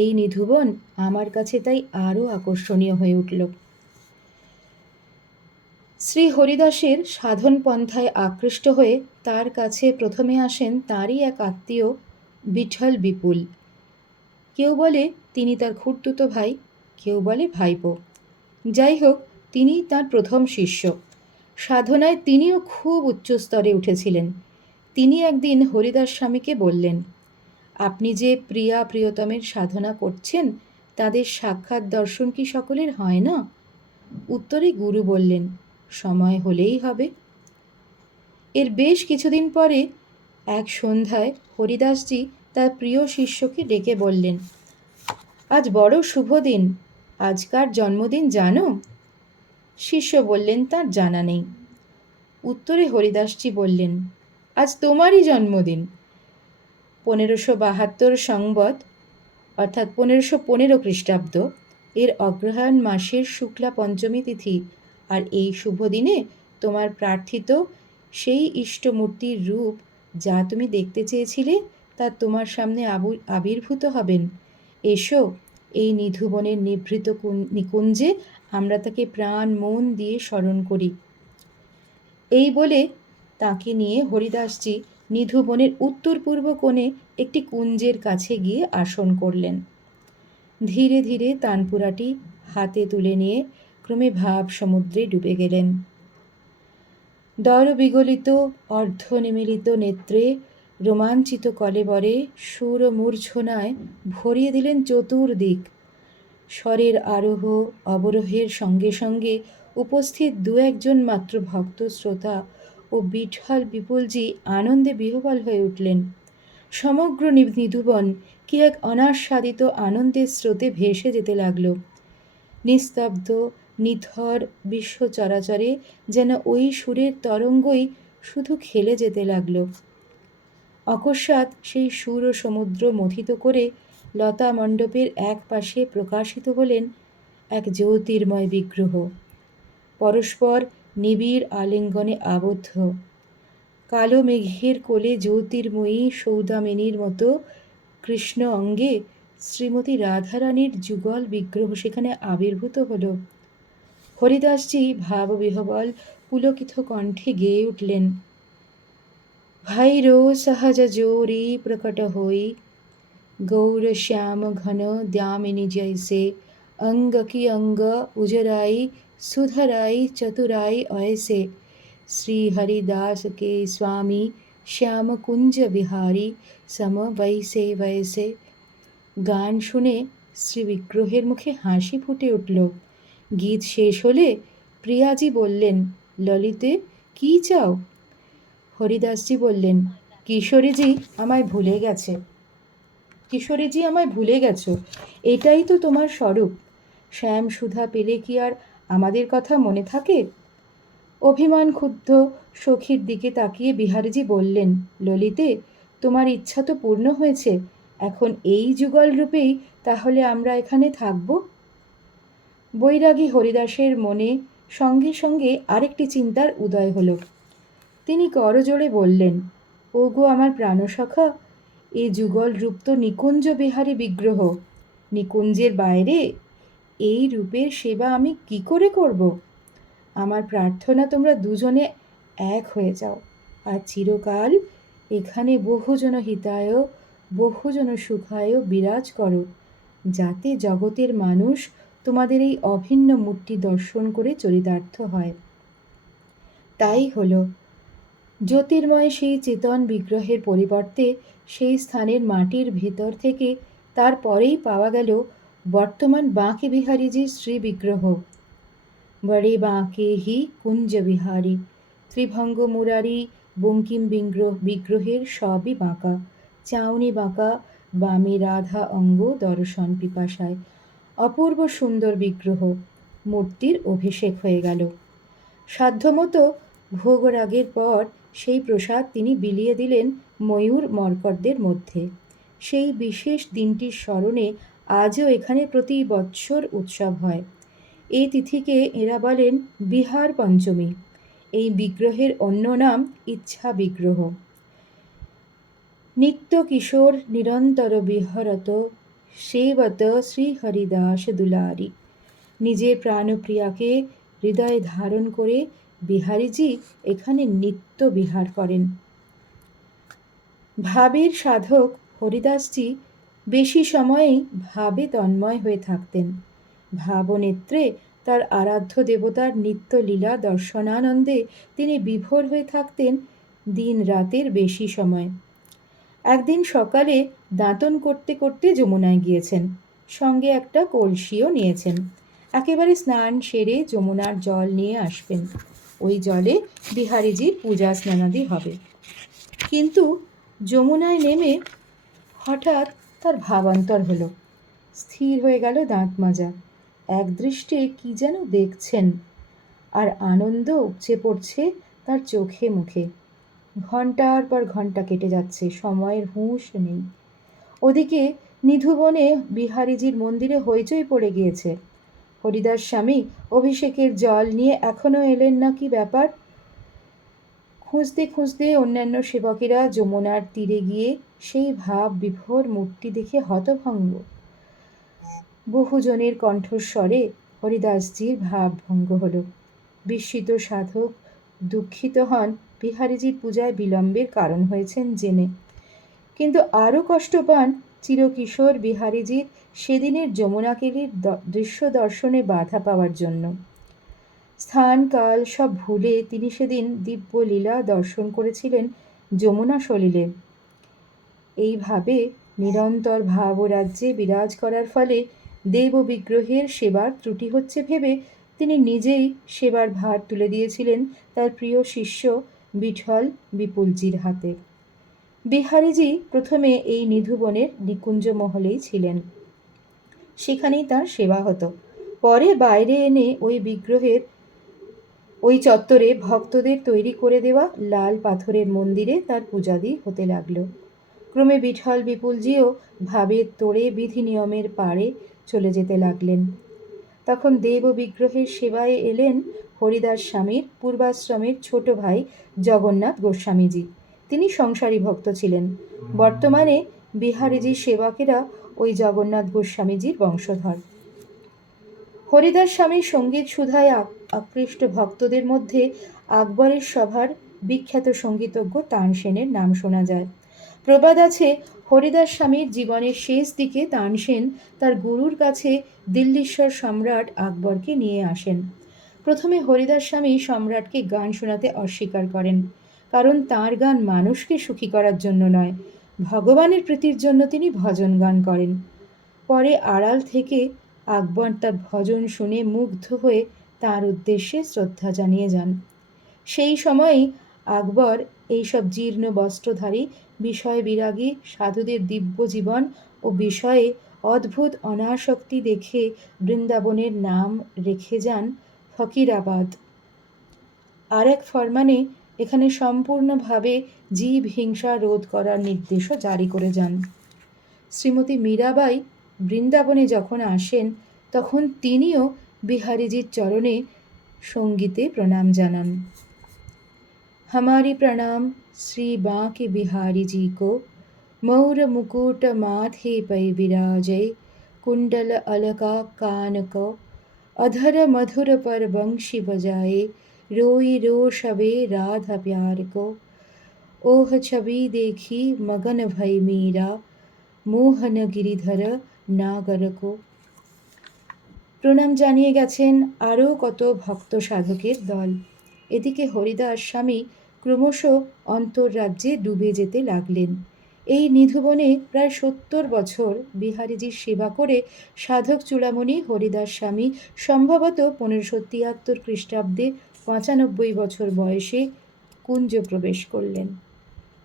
এই নিধুবন আমার কাছে তাই আরও আকর্ষণীয় হয়ে উঠল। শ্রী হরিদাসের সাধন পন্থায় আকৃষ্ট হয়ে তার কাছে প্রথমে আসেন তাঁরই এক আত্মীয় বিঠল বিপুল। কেউ বলে তিনি তার খুড়তুতো ভাই, কেউ বলে ভাইপো। যাই হোক, তিনি তার প্রথম শিষ্য। সাধনায় তিনিও খুব উচ্চস্তরে উঠেছিলেন। তিনি একদিন হরিদাস স্বামীকে বললেন, আপনি যে প্রিয়া প্রিয়তমের সাধনা করছেন তাদের সাক্ষাৎ দর্শন কি সকলের হয় না? উত্তরে গুরু বললেন, সময় হলেই হবে। এর বেশ কিছুদিন পরে এক সন্ধ্যায় হরিদাসজি তার প্রিয় শিষ্যকে ডেকে বললেন, আজ বড় শুভ দিন, আজ কার জন্মদিন জানো? শিষ্য বললেন তার জানা নেই। উত্তরে হরিদাসজি বললেন, আজ তোমারই জন্মদিন। 1572 সংবৎ অর্থাৎ 1515 খ্রিস্টাব্দ এর অগ্রহায়ণ মাসের শুক্লা পঞ্চমী তিথি, আর এই শুভ দিনে তোমার প্রার্থিত সেই ইষ্টমূর্তির রূপ যা তুমি দেখতে চেয়েছিলে তা তোমার সামনে আবির্ভূত হবেন। এসো, এই নিধুবনের নিভৃত নিকুঞ্জে আমরা তাকে প্রাণ মন দিয়ে স্মরণ করি। এই বলে তাকে নিয়ে হরিদাসজি নিধুবনের উত্তর পূর্ব কোণে একটি কুঞ্জের কাছে গিয়ে আসন করলেন। ধীরে ধীরে তানপুরাটি হাতে তুলে নিয়ে ক্রমে ভাব সমুদ্রে ডুবে গেলেন। দর বিগলিত অর্ধনিমীলিত নেত্রে রোমাঞ্চিত কলেবরে সুর মূর্ছনায় ভরিয়ে দিলেন চতুর্দিক। স্বরের আরোহ অবরোহের সঙ্গে সঙ্গে উপস্থিত দু একজন মাত্র ভক্ত শ্রোতা ও বিঠল বিপুলজি আনন্দে বিহ্বল হয়ে উঠলেন। সমগ্র নিধুবন কি এক অনাস্বাদিত আনন্দের স্রোতে ভেসে যেতে লাগল। নিস্তব্ধ নিথর বিশ্ব চরাচরে যেন ওই সুরের তরঙ্গই শুধু খেলে যেতে লাগল। অকস্মাৎ সেই সুর ও সমুদ্র মথিত করে লতা মণ্ডপের এক পাশে প্রকাশিত হলেন এক জ্যোতির্ময় বিগ্রহ, পরস্পর নিবিড় আলিঙ্গনে আবদ্ধ। কালো মেঘের কোলে জ্যোতির্ময়ী সৌদামিনীর মতো কৃষ্ণ অঙ্গে শ্রীমতী রাধারানীর যুগল বিগ্রহ সেখানে আবির্ভূত হল। হরিদাসজি ভাববিহ্বল পুলকিত কণ্ঠে গেয়ে উঠলেন, ভাইরো সহজ জোরি প্রকট হই, গৌর শ্যাম ঘন দ্যামিনী জৈসে, অঙ্গ কি অঙ্গ উজরাই सुधराई चतुराई ऐसे। श्री हरिदास के स्वामी শ্যামকুঞ্জ বিহারী সম বৈসে বয়সে। গান শুনে শ্রী বিগ্রহের মুখে হাসি ফুটে উঠল। গীত শেষ হলে প্রিয়াজি বললেন, ললিতে কি চাও? হরিদাসজি বললেন, কিশোরীজি আমায় ভুলে গেছে। কিশোরীজি আমায় ভুলে গেছো, এটাই তো তোমার স্বরূপ। শ্যাম সুধা পেলে কি আর আমাদের কথা মনে থাকে? অভিমান ক্ষুব্ধ সখীর দিকে তাকিয়ে বিহারীজি বললেন, ললিতে তোমার ইচ্ছা তো পূর্ণ হয়েছে, এখন এই যুগল রূপেই তাহলে আমরা এখানে থাকব। বৈরাগী হরিদাসের মনে সঙ্গে সঙ্গে আরেকটি চিন্তার উদয় হল। তিনি করজোড়ে বললেন, ওগো আমার প্রাণসখা, এ যুগল রূপ তো নিকুঞ্জ বিহারী বিগ্রহ। নিকুঞ্জের বাইরে এই রূপের সেবা আমি কি করে করব? আমার প্রার্থনা তোমরা দুজনে এক হয়ে যাও আর চিরকাল এখানে বহুজন হিতায় বহুজন সুখায় বিরাজ করো, যাতে জগতের মানুষ তোমাদের এই অভিন্ন মূর্তি দর্শন করে চরিতার্থ হয়। তাই হলো। জ্যোতির্ময় সেই চেতন বিগ্রহের পরিবর্তে সেই স্থানের মাটির ভেতর থেকে তারপরেই পাওয়া গেল বর্তমান বাঁকে বিহারীজির শ্রী বিগ্রহ। বড়ে বাঁকে হি কুঞ্জ বিহারী, ত্রিভঙ্গ মুরারি বঙ্কিম বিগ্রহের সবই বাঁকা, চাউনি বাঁকা, বামে রাধা অঙ্গ দর্শন পিপাসায়। অপূর্ব সুন্দর বিগ্রহ। মূর্তির অভিষেক হয়ে গেল। সাধ্যমতো ভোগরাগের পর সেই প্রসাদ তিনি বিলিয়ে দিলেন ময়ূর মর্কটদের মধ্যে। সেই বিশেষ দিনটির স্মরণে আজও এখানে প্রতি বৎসর উৎসব হয়। এই তিথিকে এরা বলেন বিহার পঞ্চমী। এই বিগ্রহের অন্য নাম ইচ্ছা বিগ্রহ। নিত্য কিশোর নিরন্তর বিহরত সেবত শ্রী হরিদাস দুলারি। নিজের প্রাণপ্রিয়াকে হৃদয়ে ধারণ করে বিহারীজি এখানে নিত্য বিহার করেন। ভাবের সাধক হরিদাসজি বেশি সময়েই ভাবে তন্ময় হয়ে থাকতেন। ভাবনেত্রে তার আরাধ্য দেবতার নিত্য লীলা দর্শনানন্দে তিনি বিভোর হয়ে থাকতেন দিন রাতের বেশি সময়। একদিন সকালে দাঁতন করতে করতে যমুনায় গিয়েছেন, সঙ্গে একটা কলসিও নিয়েছেন। একেবারে স্নান সেরে যমুনার জল নিয়ে আসবেন। ওই জলে বিহারীজির পূজা স্নানাদি হবে। কিন্তু যমুনায় নেমে হঠাৎ তার ভাবান্তর হলো। স্থির হয়ে গেল দাঁত মাজা। একদৃষ্টে কি যেন দেখছেন, আর আনন্দ উপচে পড়ছে তার চোখে মুখে। ঘণ্টার পর ঘণ্টা কেটে যাচ্ছে, সময়ের হুঁশ নেই। ওদিকে নিধুবনে বিহারীজির মন্দিরে হইচই পড়ে গিয়েছে। হরিদাস স্বামী অভিষেকের জল নিয়ে এখনো এলেন না, কি ব্যাপার? খুঁজতে খুঁজতে অন্যান্য সেবকেরা যমুনার তীরে গিয়ে সেই ভাব বিভোর মূর্তি দেখে হতভঙ্গ। বহুজনের কণ্ঠস্বরে হরিদাসজির ভাব ভঙ্গ হল। বিস্মিত সাধক দুঃখিত হন বিহারীজির পূজায় বিলম্বের কারণ হয়েছেন জেনে। কিন্তু আরও কষ্ট পান চিরকিশোর বিহারীজির সেদিনের যমুনাকেলির দৃশ্য দর্শনে বাধা পাওয়ার জন্য। স্থান কাল সব ভুলে তিনি সেদিন দিব্য লীলা দর্শন করেছিলেন যমুনা সলিলে। এইভাবে নিরন্তর ভাব ও রাজ্যে বিরাজ করার ফলে দেব বিগ্রহের সেবার ত্রুটি হচ্ছে ভেবে তিনি নিজেই সেবার ভার তুলে দিয়েছিলেন তার প্রিয় শিষ্য বিঠল বিপুলজির হাতে। বিহারীজি প্রথমে এই নিধুবনের নিকুঞ্জ মহলেই ছিলেন, সেখানেই তার সেবা হতো। পরে বাইরে এনে ওই চত্বরে ভক্তদের তৈরি করে দেওয়া লাল পাথরের মন্দিরে তার পূজাদি হতে লাগলো। ক্রমে বিঠল বিপুলজিও ভাবের তোড়ে বিধি নিয়মের পারে চলে যেতে লাগলেন। তখন দেব বিগ্রহের সেবায় এলেন হরিদাস স্বামীর পূর্বাশ্রমের ছোট ভাই জগন্নাথ গোস্বামীজি। তিনি সংসারী ভক্ত ছিলেন। বর্তমানে বিহারীজির সেবকেরা ওই জগন্নাথ গোস্বামীজির বংশধর। হরিদাস স্বামীর সঙ্গীত সুধায় আকৃষ্ট ভক্তদের মধ্যে আকবরের সভার বিখ্যাত সঙ্গীতজ্ঞ তানসেনের নাম শোনা যায়। প্রবাদ আছে, হরিদাস স্বামীর জীবনের শেষ দিকে তানসেন তার গুরুর কাছে দিল্লীশ্বর সম্রাট আকবরকে নিয়ে আসেন। প্রথমে হরিদাস স্বামী সম্রাটকে গান শোনাতে অস্বীকার করেন। কারণ তাঁর গান মানুষকে সুখী করার জন্য নয়, ভগবানের প্রীতির জন্য তিনি ভজন গান করেন। পরে আড়াল থেকে আকবর তার ভজন শুনে মুগ্ধ হয়ে তাঁর উদ্দেশ্যে শ্রদ্ধা জানিয়ে যান। সেই সময়েই আকবর এইসব জীর্ণ বস্ত্রধারী, বিষয় বিরাগী সাধুদের দিব্য জীবন ও বিষয়ে অদ্ভুত অনাসক্তি দেখে বৃন্দাবনের নাম রেখে যান ফকিরাবাদ। আর এক ফরমানে এখানে সম্পূর্ণভাবে জীব হিংসা রোধ করার নির্দেশও জারি করে যান। শ্রীমতী মীরাবাই বৃন্দাবনে যখন আসেন তখন তিনিও বিহারীজির চরণে সঙ্গীতে প্রণাম জানান। हमारी प्रणाम श्री बांके बिहारी जी को, मौर मुकुट माथे पै विराजय, कुंडल अलका कान को, अधर मधुर पर बंशी बजाए, रोई रोषवे राधा प्यार को, ओह छवि देखी मगन भई मीरा, मोहन गिरिधर नागर को। প্রণাম জানিয়ে গেছেন আরও কত ভক্ত সাধকের দল। এদিকে হরিদাস স্বামী ক্রমশ অন্তর্রাজ্যে ডুবে যেতে লাগলেন। এই নিধুবনে প্রায় ৭০ বছর বিহারীজির সেবা করে সাধক চূড়ামণি হরিদাস স্বামী সম্ভবত ১৫৭৩ খ্রিস্টাব্দে ৯৫ বছর বয়সে কুঞ্জ প্রবেশ করলেন।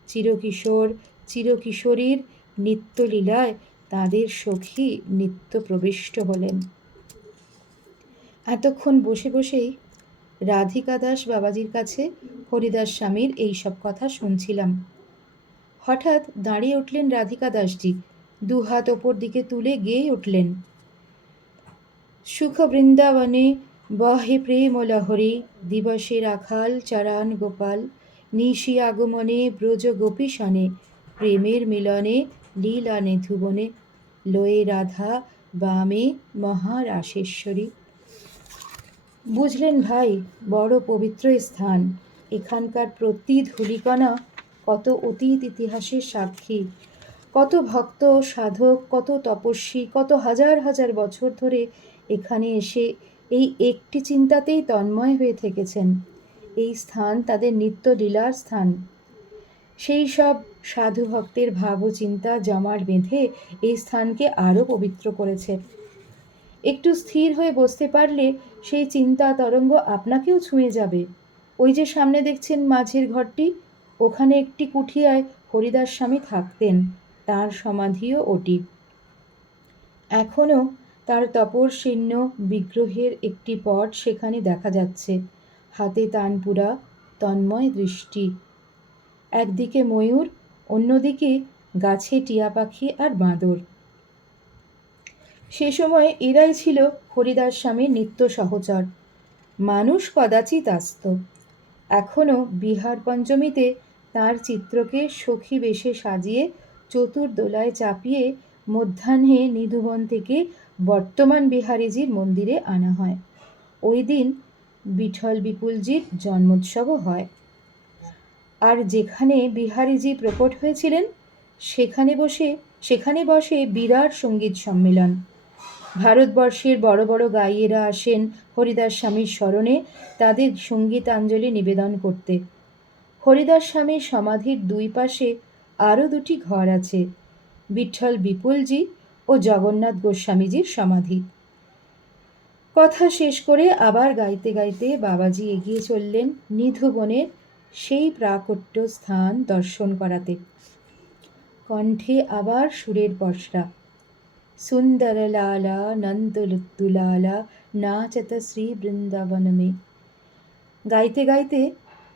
চিরকিশোর চিরকিশোরীর নিত্যলীলায় তাঁদের সখী নিত্য প্রবিষ্ট হলেন। এতক্ষণ বসে বসেই রাধিকা দাস বাবাজির কাছে হরিদাস স্বামীর এই সব কথা শুনছিলাম। হঠাৎ দাঁড়িয়ে উঠলেন রাধিকা দাসজি, দুহাত ওপর দিকে তুলে গেয়ে উঠলেন, সুখ বৃন্দাবনে বহে প্রেম লহরী, দিবসে রাখাল চরান গোপাল, নিশি আগমনে ব্রজ গোপীশনে, প্রেমের মিলনে লীলা নিধুবনে, লয়ে রাধা বামে মহারাশেশ্বরী। বুঝলেন ভাই, বড় পবিত্র স্থান। এখানকার প্রতি ধূলিকণা কত অতীত ইতিহাসের সাক্ষী। কত ভক্ত সাধক, কত তপস্বী, কত হাজার হাজার বছর ধরে এখানে এসে এই একটি চিন্তাতেই তন্ময় হয়ে থেকেছেন। এই স্থান তাদের নিত্য লীলার স্থান। সেই সব সাধু ভক্তের ভাব ও চিন্তা জমাট বেঁধে এই স্থানকে আরও পবিত্র করেছে। একটু স্থির হয়ে বসতে পারলে সেই চিন্তা তরঙ্গ আপনাকেও ছুঁয়ে যাবে। ওই যে সামনে দেখছেন মাঝের ঘরটি, ওখানে একটি কুঠিয়ায় হরিদাস স্বামী থাকতেন, তার সমাধিও ওটি। এখনও তার তপস্বীর্ণ বিগ্রহের একটি পট সেখানে দেখা যাচ্ছে, হাতে তানপুরা, তন্ময় দৃষ্টি। একদিকে ময়ূর, অন্যদিকে গাছে টিয়া পাখি আর বাঁদর। সে সময় এরাই ছিল হরিদাস স্বামীর নিত্য সহচর। মানুষ কদাচিৎ আসত। এখনও বিহার পঞ্চমীতে তাঁর চিত্রকে সখী বেশে সাজিয়ে চতুর্দোলায় চাপিয়ে মধ্যাহ্নে নিধুবন থেকে বর্তমান বিহারীজির মন্দিরে আনা হয়। ওই দিন বিঠল বিপুলজির জন্মোৎসবও হয়। আর যেখানে বিহারীজি প্রকট হয়েছিলেন সেখানে বসে বিরাট সঙ্গীত সম্মেলন। ভারতবর্ষের বড় বড় গাইয়েরা আসেন হরিদাস স্বামীর স্মরণে তাদের সঙ্গীতাঞ্জলি নিবেদন করতে। হরিদাস স্বামীর সমাধির দুই পাশে আরও দুটি ঘর আছে, বিঠল বিপুলজি ও জগন্নাথ গোস্বামীজির সমাধি। কথা শেষ করে আবার গাইতে গাইতে বাবাজি এগিয়ে চললেন নিধুবনের সেই প্রাকট্য স্থান দর্শন করাতে। কণ্ঠে আবার সুরের পসরা, সুন্দর লালা নন্দ দুলালা নাচত শ্রী বৃন্দাবন মে। গাইতে গাইতে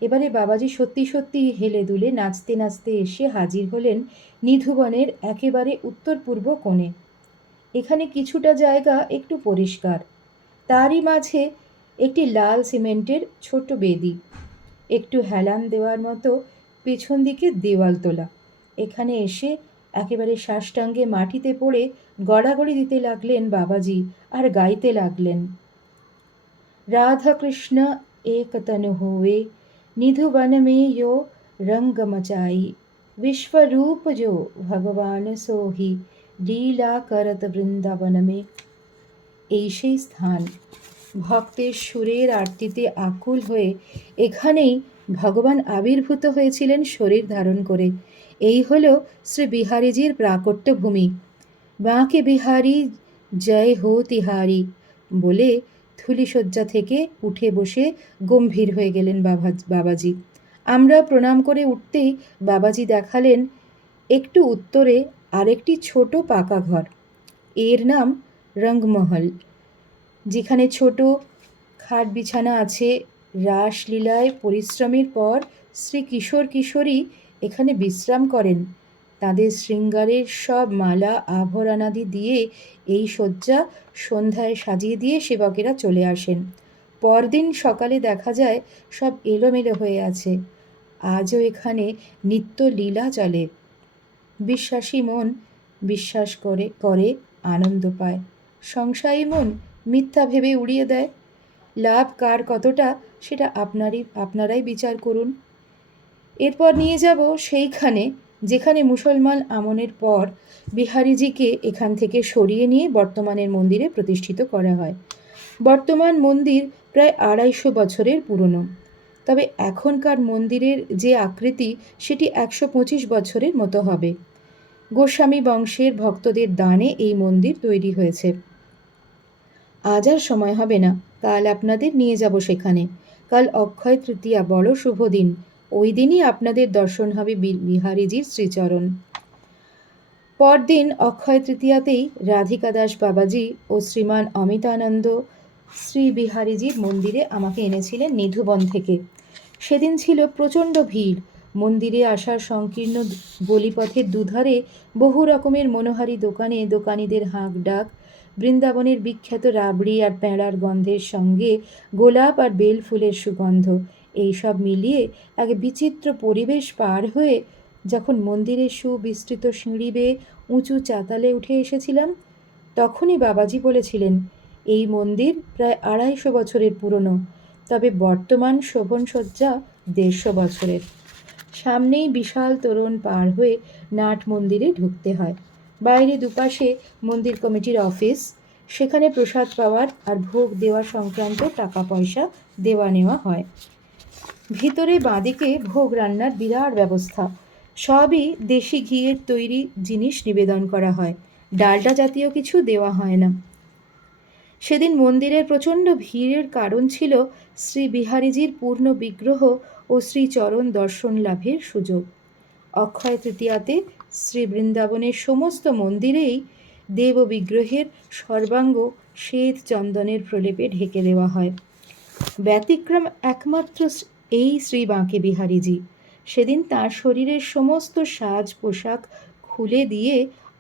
এবারে বাবাজি সত্যি সত্যি হেলে দুলে নাচতে নাচতে এসে হাজির হলেন নিধুবনের একেবারে উত্তর পূর্ব কোণে। এখানে কিছুটা জায়গা একটু পরিষ্কার, তারই মাঝে একটি লাল সিমেন্টের ছোট বেদি, একটু হেলান দেওয়ার মতো পেছন দিকে দেওয়াল তোলা। এখানে এসে একেবারে সাষ্টাঙ্গে মাটিতে পড়ে গড়াগড়ি দিতে লাগলেন বাবাজি আর গাইতে লাগলেন, রাধা কৃষ্ণ এক তনু হুয়ে, নিধুবন মে यो रंग मचाई, विश्वरूप जो भगवान सोही, লীলা করত বৃন্দাবন মে। এই সেই স্থান। ভক্তের সুরের আরতিতে আকুল হয়ে এখানেই ভগবান আবির্ভূত হয়েছিলেন শরীর ধারণ করে। এই হল শ্রী বিহারীজির প্রাকট্য ভূমি। বাঁকে বিহারী জয় হো তিহারি বলে ধূলিশয্যা থেকে উঠে বসে গম্ভীর হয়ে গেলেন বাবাজি। আমরা প্রণাম করে উঠতেই বাবাজি দেখালেন একটু উত্তরে আরেকটি ছোট পাকা ঘর। এর নাম রঙ্গমহল, যেখানে ছোট খাট বিছানা আছে। রাসলীলায় পরিশ্রমের পর শ্রী কিশোর কিশোরী এখানে বিশ্রাম করেন। তাদের শৃঙ্গারের সব মালা আভরণাদি দিয়ে এই শয্যা সন্ধ্যায় সাজিয়ে দিয়ে সেবকেরা চলে আসেন। পরদিন সকালে দেখা যায় সব এলোমেলো হয়ে আছে। আজও এখানে নিত্য লীলা চলে। বিশ্বাসী মন বিশ্বাস করে আনন্দ পায়। সংশয়ী মন মিথ্যা ভেবে উড়িয়ে দেয়। লাভ কার কতটা সেটা আপনারাই বিচার করুন। এরপর নিয়ে যাব সেইখানে যেখানে মুসলমান আমনের পর বিহারীজিকে এখান থেকে সরিয়ে নিয়ে বর্তমানের মন্দিরে প্রতিষ্ঠিত করা হয়। বর্তমান মন্দির প্রায় 250 বছরের পুরনো, তবে এখনকার মন্দিরের যে আকৃতি সেটি 125 বছরের মতো হবে। গোস্বামী বংশের ভক্তদের দানে এই মন্দির তৈরি হয়েছে। আজ আর সময় হবে না, কাল আপনাদের নিয়ে যাব সেখানে। কাল অক্ষয় তৃতীয়া, বড় শুভ দিন। ওই দিনই আপনাদের দর্শন হবে বিহারীজির শ্রীচরণ। পরদিন অক্ষয় তৃতীয়াতেই রাধিকা দাস বাবাজি ও শ্রীমান অমিতানন্দ শ্রী বিহারীজির মন্দিরে আমাকে এনেছিলেন নিধুবন থেকে। সেদিন ছিল প্রচণ্ড ভিড়। মন্দিরে আসার সংকীর্ণ গলিপথের দুধারে বহু রকমের মনোহারী দোকানে দোকানিদের হাঁক ডাক, বৃন্দাবনের বিখ্যাত রাবড়ি আর প্যাঁড়ার গন্ধের সঙ্গে গোলাপ আর বেল ফুলের সুগন্ধ, এই সব মিলিয়ে এক বিচিত্র পরিবেশ পার হয়ে যখন মন্দিরের সুবিস্তৃত সিঁড়ি বেয়ে উঁচু চাতালে উঠে এসেছিলাম, তখনই বাবাজি বলেছিলেন, এই মন্দির প্রায় 250 বছরের পুরনো, তবে বর্তমান শোভনসজ্জা 150 বছরের। সামনেই বিশাল তোরণ পার হয়ে নাট মন্দিরে ঢুকতে হয়। বাইরে দুপাশে মন্দির কমিটির অফিস, সেখানে প্রসাদ পাওয়ার আর ভোগ দেওয়া সংক্রান্ত টাকা পয়সা দেওয়া নেওয়া হয়। ভিতরে বাঁদিকে ভোগ রান্নার বিরাট ব্যবস্থা। সবই দেশি ঘিয়ের তৈরি জিনিস নিবেদন করা হয়, ডালডা জাতীয় কিছু দেওয়া হয় না। সেদিন মন্দিরের প্রচণ্ড ভিড়ের কারণ ছিল শ্রী বিহারীজির পূর্ণ বিগ্রহ ও শ্রীচরণ দর্শন লাভের সুযোগ। অক্ষয় তৃতীয়াতে শ্রী বৃন্দাবনের সমস্ত মন্দিরেই দেব বিগ্রহের সর্বাঙ্গ শ্বেত চন্দনের প্রলেপে ঢেকে দেওয়া হয়। ব্যতিক্রম একমাত্র এই শ্রী বাঁকে বিহারীজি। সেদিন তাঁর শরীরের সমস্ত সাজ পোশাক খুলে দিয়ে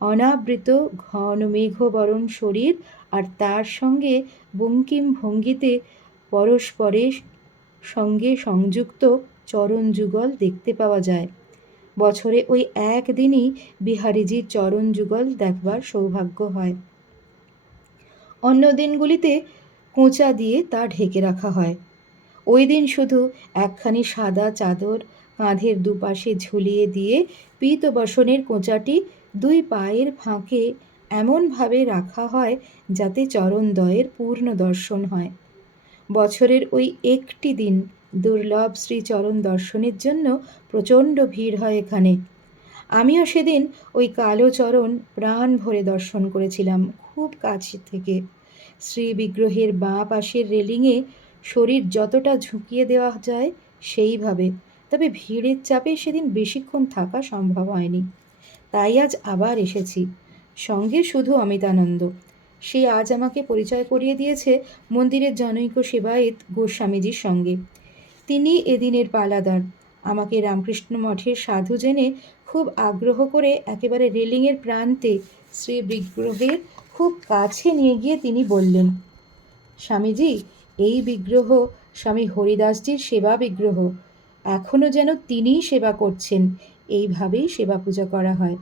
অনাবৃত ঘন মেঘবরণ শরীর আর তার সঙ্গে বঙ্কিম ভঙ্গিতে পরস্পরের সঙ্গে সংযুক্ত চরণ যুগল দেখতে পাওয়া যায়। বছরে ওই একদিনই বিহারীজির চরণ যুগল দেখবার সৌভাগ্য হয়। অন্য দিনগুলিতে কোঁচা দিয়ে তা ঢেকে রাখা হয়। ওই দিন শুধু একখানি সাদা চাদর কাঁধের দুপাশে ঝুলিয়ে দিয়ে পীতবসনের কোঁচাটি 2 পায়ের ফাঁকে এমনভাবে রাখা হয় যাতে চরণদ্বয়ের পূর্ণ দর্শন হয়। বছরের ওই একটি দিন দুর্লভ শ্রীচরণ দর্শনের জন্য প্রচণ্ড ভিড় হয় এখানে। আমিও সেদিন ওই কালো চরণ প্রাণ ভরে দর্শন করেছিলাম খুব কাছ থেকে। শ্রী বিগ্রহের বাঁ পাশের রেলিংয়ে শরীর যতটা ঝুঁকিয়ে দেওয়া যায় সেইভাবে, তবে ভিড়ের চাপে সেদিন বেশিক্ষণ থাকা সম্ভব হয়নি। তাই আজ আবার এসেছি, সঙ্গে শুধু অমিতানন্দ। সে আজ আমাকে পরিচয় করিয়ে দিয়েছে মন্দিরের জনৈক সেবায়েত গোস্বামীজির সঙ্গে। তিনি এদিনের পালাদার। আমাকে রামকৃষ্ণ মঠের সাধু জেনে খুব আগ্রহ করে একেবারে রেলিংয়ের প্রান্তে শ্রী বিগ্রহের খুব কাছে নিয়ে গিয়ে তিনি বললেন, স্বামীজি, এই বিগ্রহ স্বামী হরিদাসজির সেবা বিগ্রহ। এখনও যেন তিনিই সেবা করছেন, এইভাবেই সেবা পূজা করা হয়।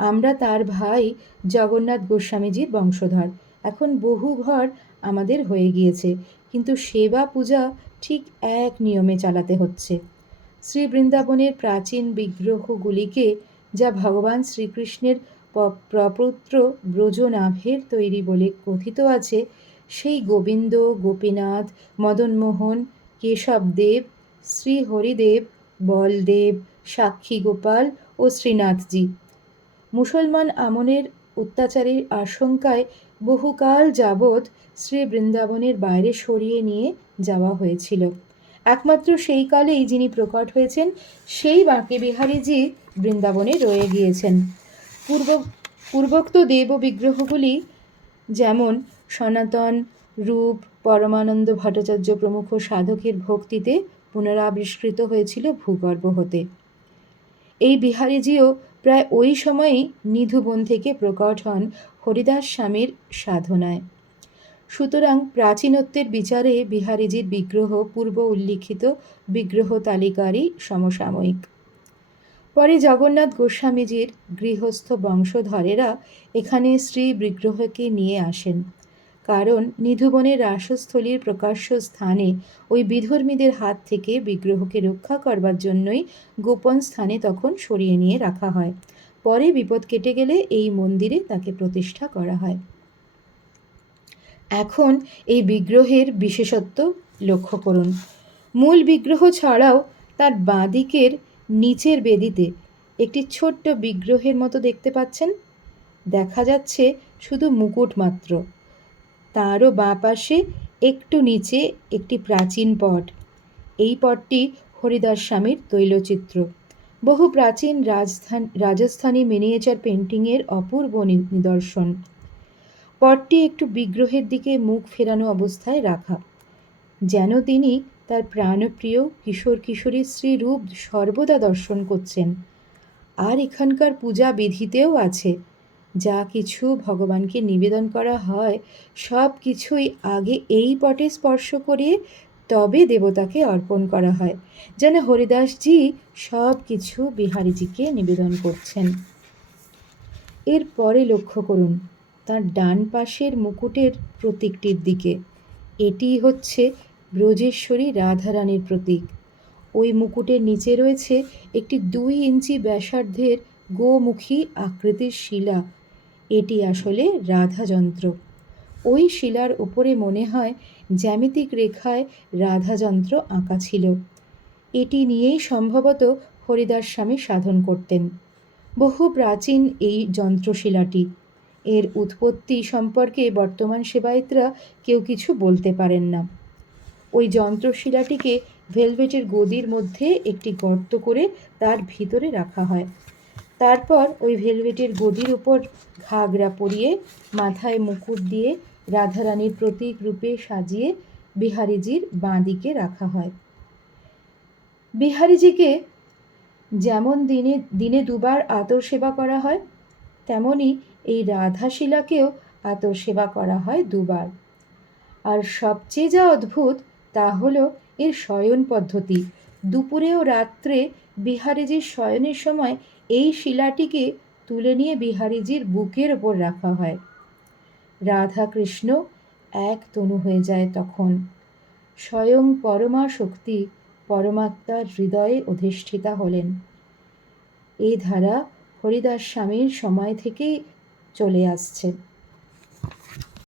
আমরা তার ভাই জগন্নাথ গোস্বামীজির বংশধর। এখন বহু ঘর আমাদের হয়ে গিয়েছে, কিন্তু সেবা পূজা ঠিক এক নিয়মে চালাতে হচ্ছে। শ্রী বৃন্দাবনের প্রাচীন বিগ্রহগুলিকে, যা ভগবান শ্রীকৃষ্ণের প্রপৌত্র ব্রজনাভের তৈরি বলে কথিত আছে, সেই গোবিন্দ, গোপীনাথ, মদনমোহন, কেশবদেব, শ্রী হরিদেব, বলদেব, সাক্ষী গোপাল ও শ্রীনাথজি। মুসলমান আমনের অত্যাচারের আশঙ্কায় বহুকাল যাবৎ শ্রী বৃন্দাবনের বাইরে সরিয়ে নিয়ে যাওয়া হয়েছিল। একমাত্র সেই কালেই যিনি প্রকট হয়েছেন সেই বাঁকে বিহারীজি বৃন্দাবনে রয়ে গিয়েছেন। পূর্ব পূর্বোক্ত দেব বিগ্রহগুলি যেমন সনাতন, রূপ, পরমানন্দ ভট্টাচার্য প্রমুখ সাধকের ভক্তিতে পুনরাবিষ্কৃত হয়েছিল ভূগর্ভ হতে। এই বিহারীজিও প্রায় ওই সময়েই নিধুবন থেকে প্রকট হন হরিদাস স্বামীর সাধনায়। সুতরাং প্রাচীনত্বের বিচারে বিহারীজির বিগ্রহ পূর্ব উল্লিখিত বিগ্রহ তালিকারই সমসাময়িক। পরে জগন্নাথ গোস্বামীজির গৃহস্থ বংশধরেরা এখানে শ্রী বিগ্রহকে নিয়ে আসেন, কারণ নিধুবনের রাসস্থলীর প্রকাশ্য স্থানে ওই বিধর্মীদের হাত থেকে বিগ্রহকে রক্ষা করবার জন্যই গোপন স্থানে তখন সরিয়ে নিয়ে রাখা হয়। পরে বিপদ কেটে গেলে এই মন্দিরে তাকে প্রতিষ্ঠা করা হয়। এখন এই বিগ্রহের বিশেষত্ব লক্ষ্য করুন। মূল বিগ্রহ ছাড়াও তার বাঁদিকের নিচের বেদিতে একটি ছোট্ট বিগ্রহের মতো দেখতে পাচ্ছেন। দেখা যাচ্ছে শুধু মুকুট মাত্র। তারও বাঁ পাশে একটু নিচে একটি প্রাচীন পট। এই পটটি হরিদাস স্বামীর তৈলচিত্র, বহু প্রাচীন রাজস্থানী মিনিয়েচার পেন্টিংয়ের অপূর্ব নিদর্শন। পটটি একটু বিগ্রহের দিকে মুখ ফেরানো অবস্থায় রাখা, যেন তিনি তার প্রাণপ্রিয় কিশোর কিশোরী শ্রীরূপ সর্বদা দর্শন করছেন। আর এখানকার পূজা বিধিতেও আছে, যা কিছু ভগবানকে নিবেদন করা হয় সব কিছুই আগে এই পটে স্পর্শ করিয়ে তবে দেবতাকে অর্পণ করা হয়, যেন হরিদাসজি সব কিছু বিহারীজিকে নিবেদন করছেন। এর পরে লক্ষ্য করুন তার ডান পাশের মুকুটের প্রতীকটির দিকে। এটি হচ্ছে ব্রজেশ্বরী রাধারানীর প্রতীক। ওই মুকুটের নিচে রয়েছে একটি 2 ইঞ্চি ব্যাসার্ধের গোমুখী আকৃতির শিলা। এটি আসলে রাধাযন্ত্র। ওই শিলার উপরে মনে হয় জ্যামিতিক রেখায় রাধাযন্ত্র আঁকা ছিল। এটি নিয়েই সম্ভবত হরিদাস স্বামী সাধন করতেন। বহু প্রাচীন এই যন্ত্রশিলাটি। এর উৎপত্তি সম্পর্কে বর্তমান সেবায়েতরা কেউ কিছু বলতে পারেন না। ওই যন্ত্রশিলাটিকে ভেলভেটের গদির মধ্যে একটি গর্ত করে তার ভিতরে রাখা হয়। তারপর ওই ভেলভেটের গদির উপর ঘাগরা পরিয়ে মাথায় মুকুট দিয়ে রাধারানীর প্রতীক রূপে সাজিয়ে বিহারীজির বাঁ দিকে রাখা হয়। বিহারীজিকে যেমন দিনে দিনে 2 বার আতর সেবা করা হয়, তেমনি এই রাধাশিলাকেও আতর সেবা করা হয় 2 বার। আর সবচেয়ে যা অদ্ভুত তা হলো এর শয়ন পদ্ধতি। দুপুরে ও রাত্রে বিহারীজির শয়নের সময় এই শিলাটিকে তুলে নিয়ে বিহারীজির বুকের ওপর রাখা হয়। রাধা কৃষ্ণ এক তনু হয়ে যায় তখন। স্বয়ং পরমা শক্তি পরমাত্মার হৃদয়ে অধিষ্ঠিতা হলেন। এই ধারা হরিদাস স্বামীর সময় থেকেই চলে আসছে।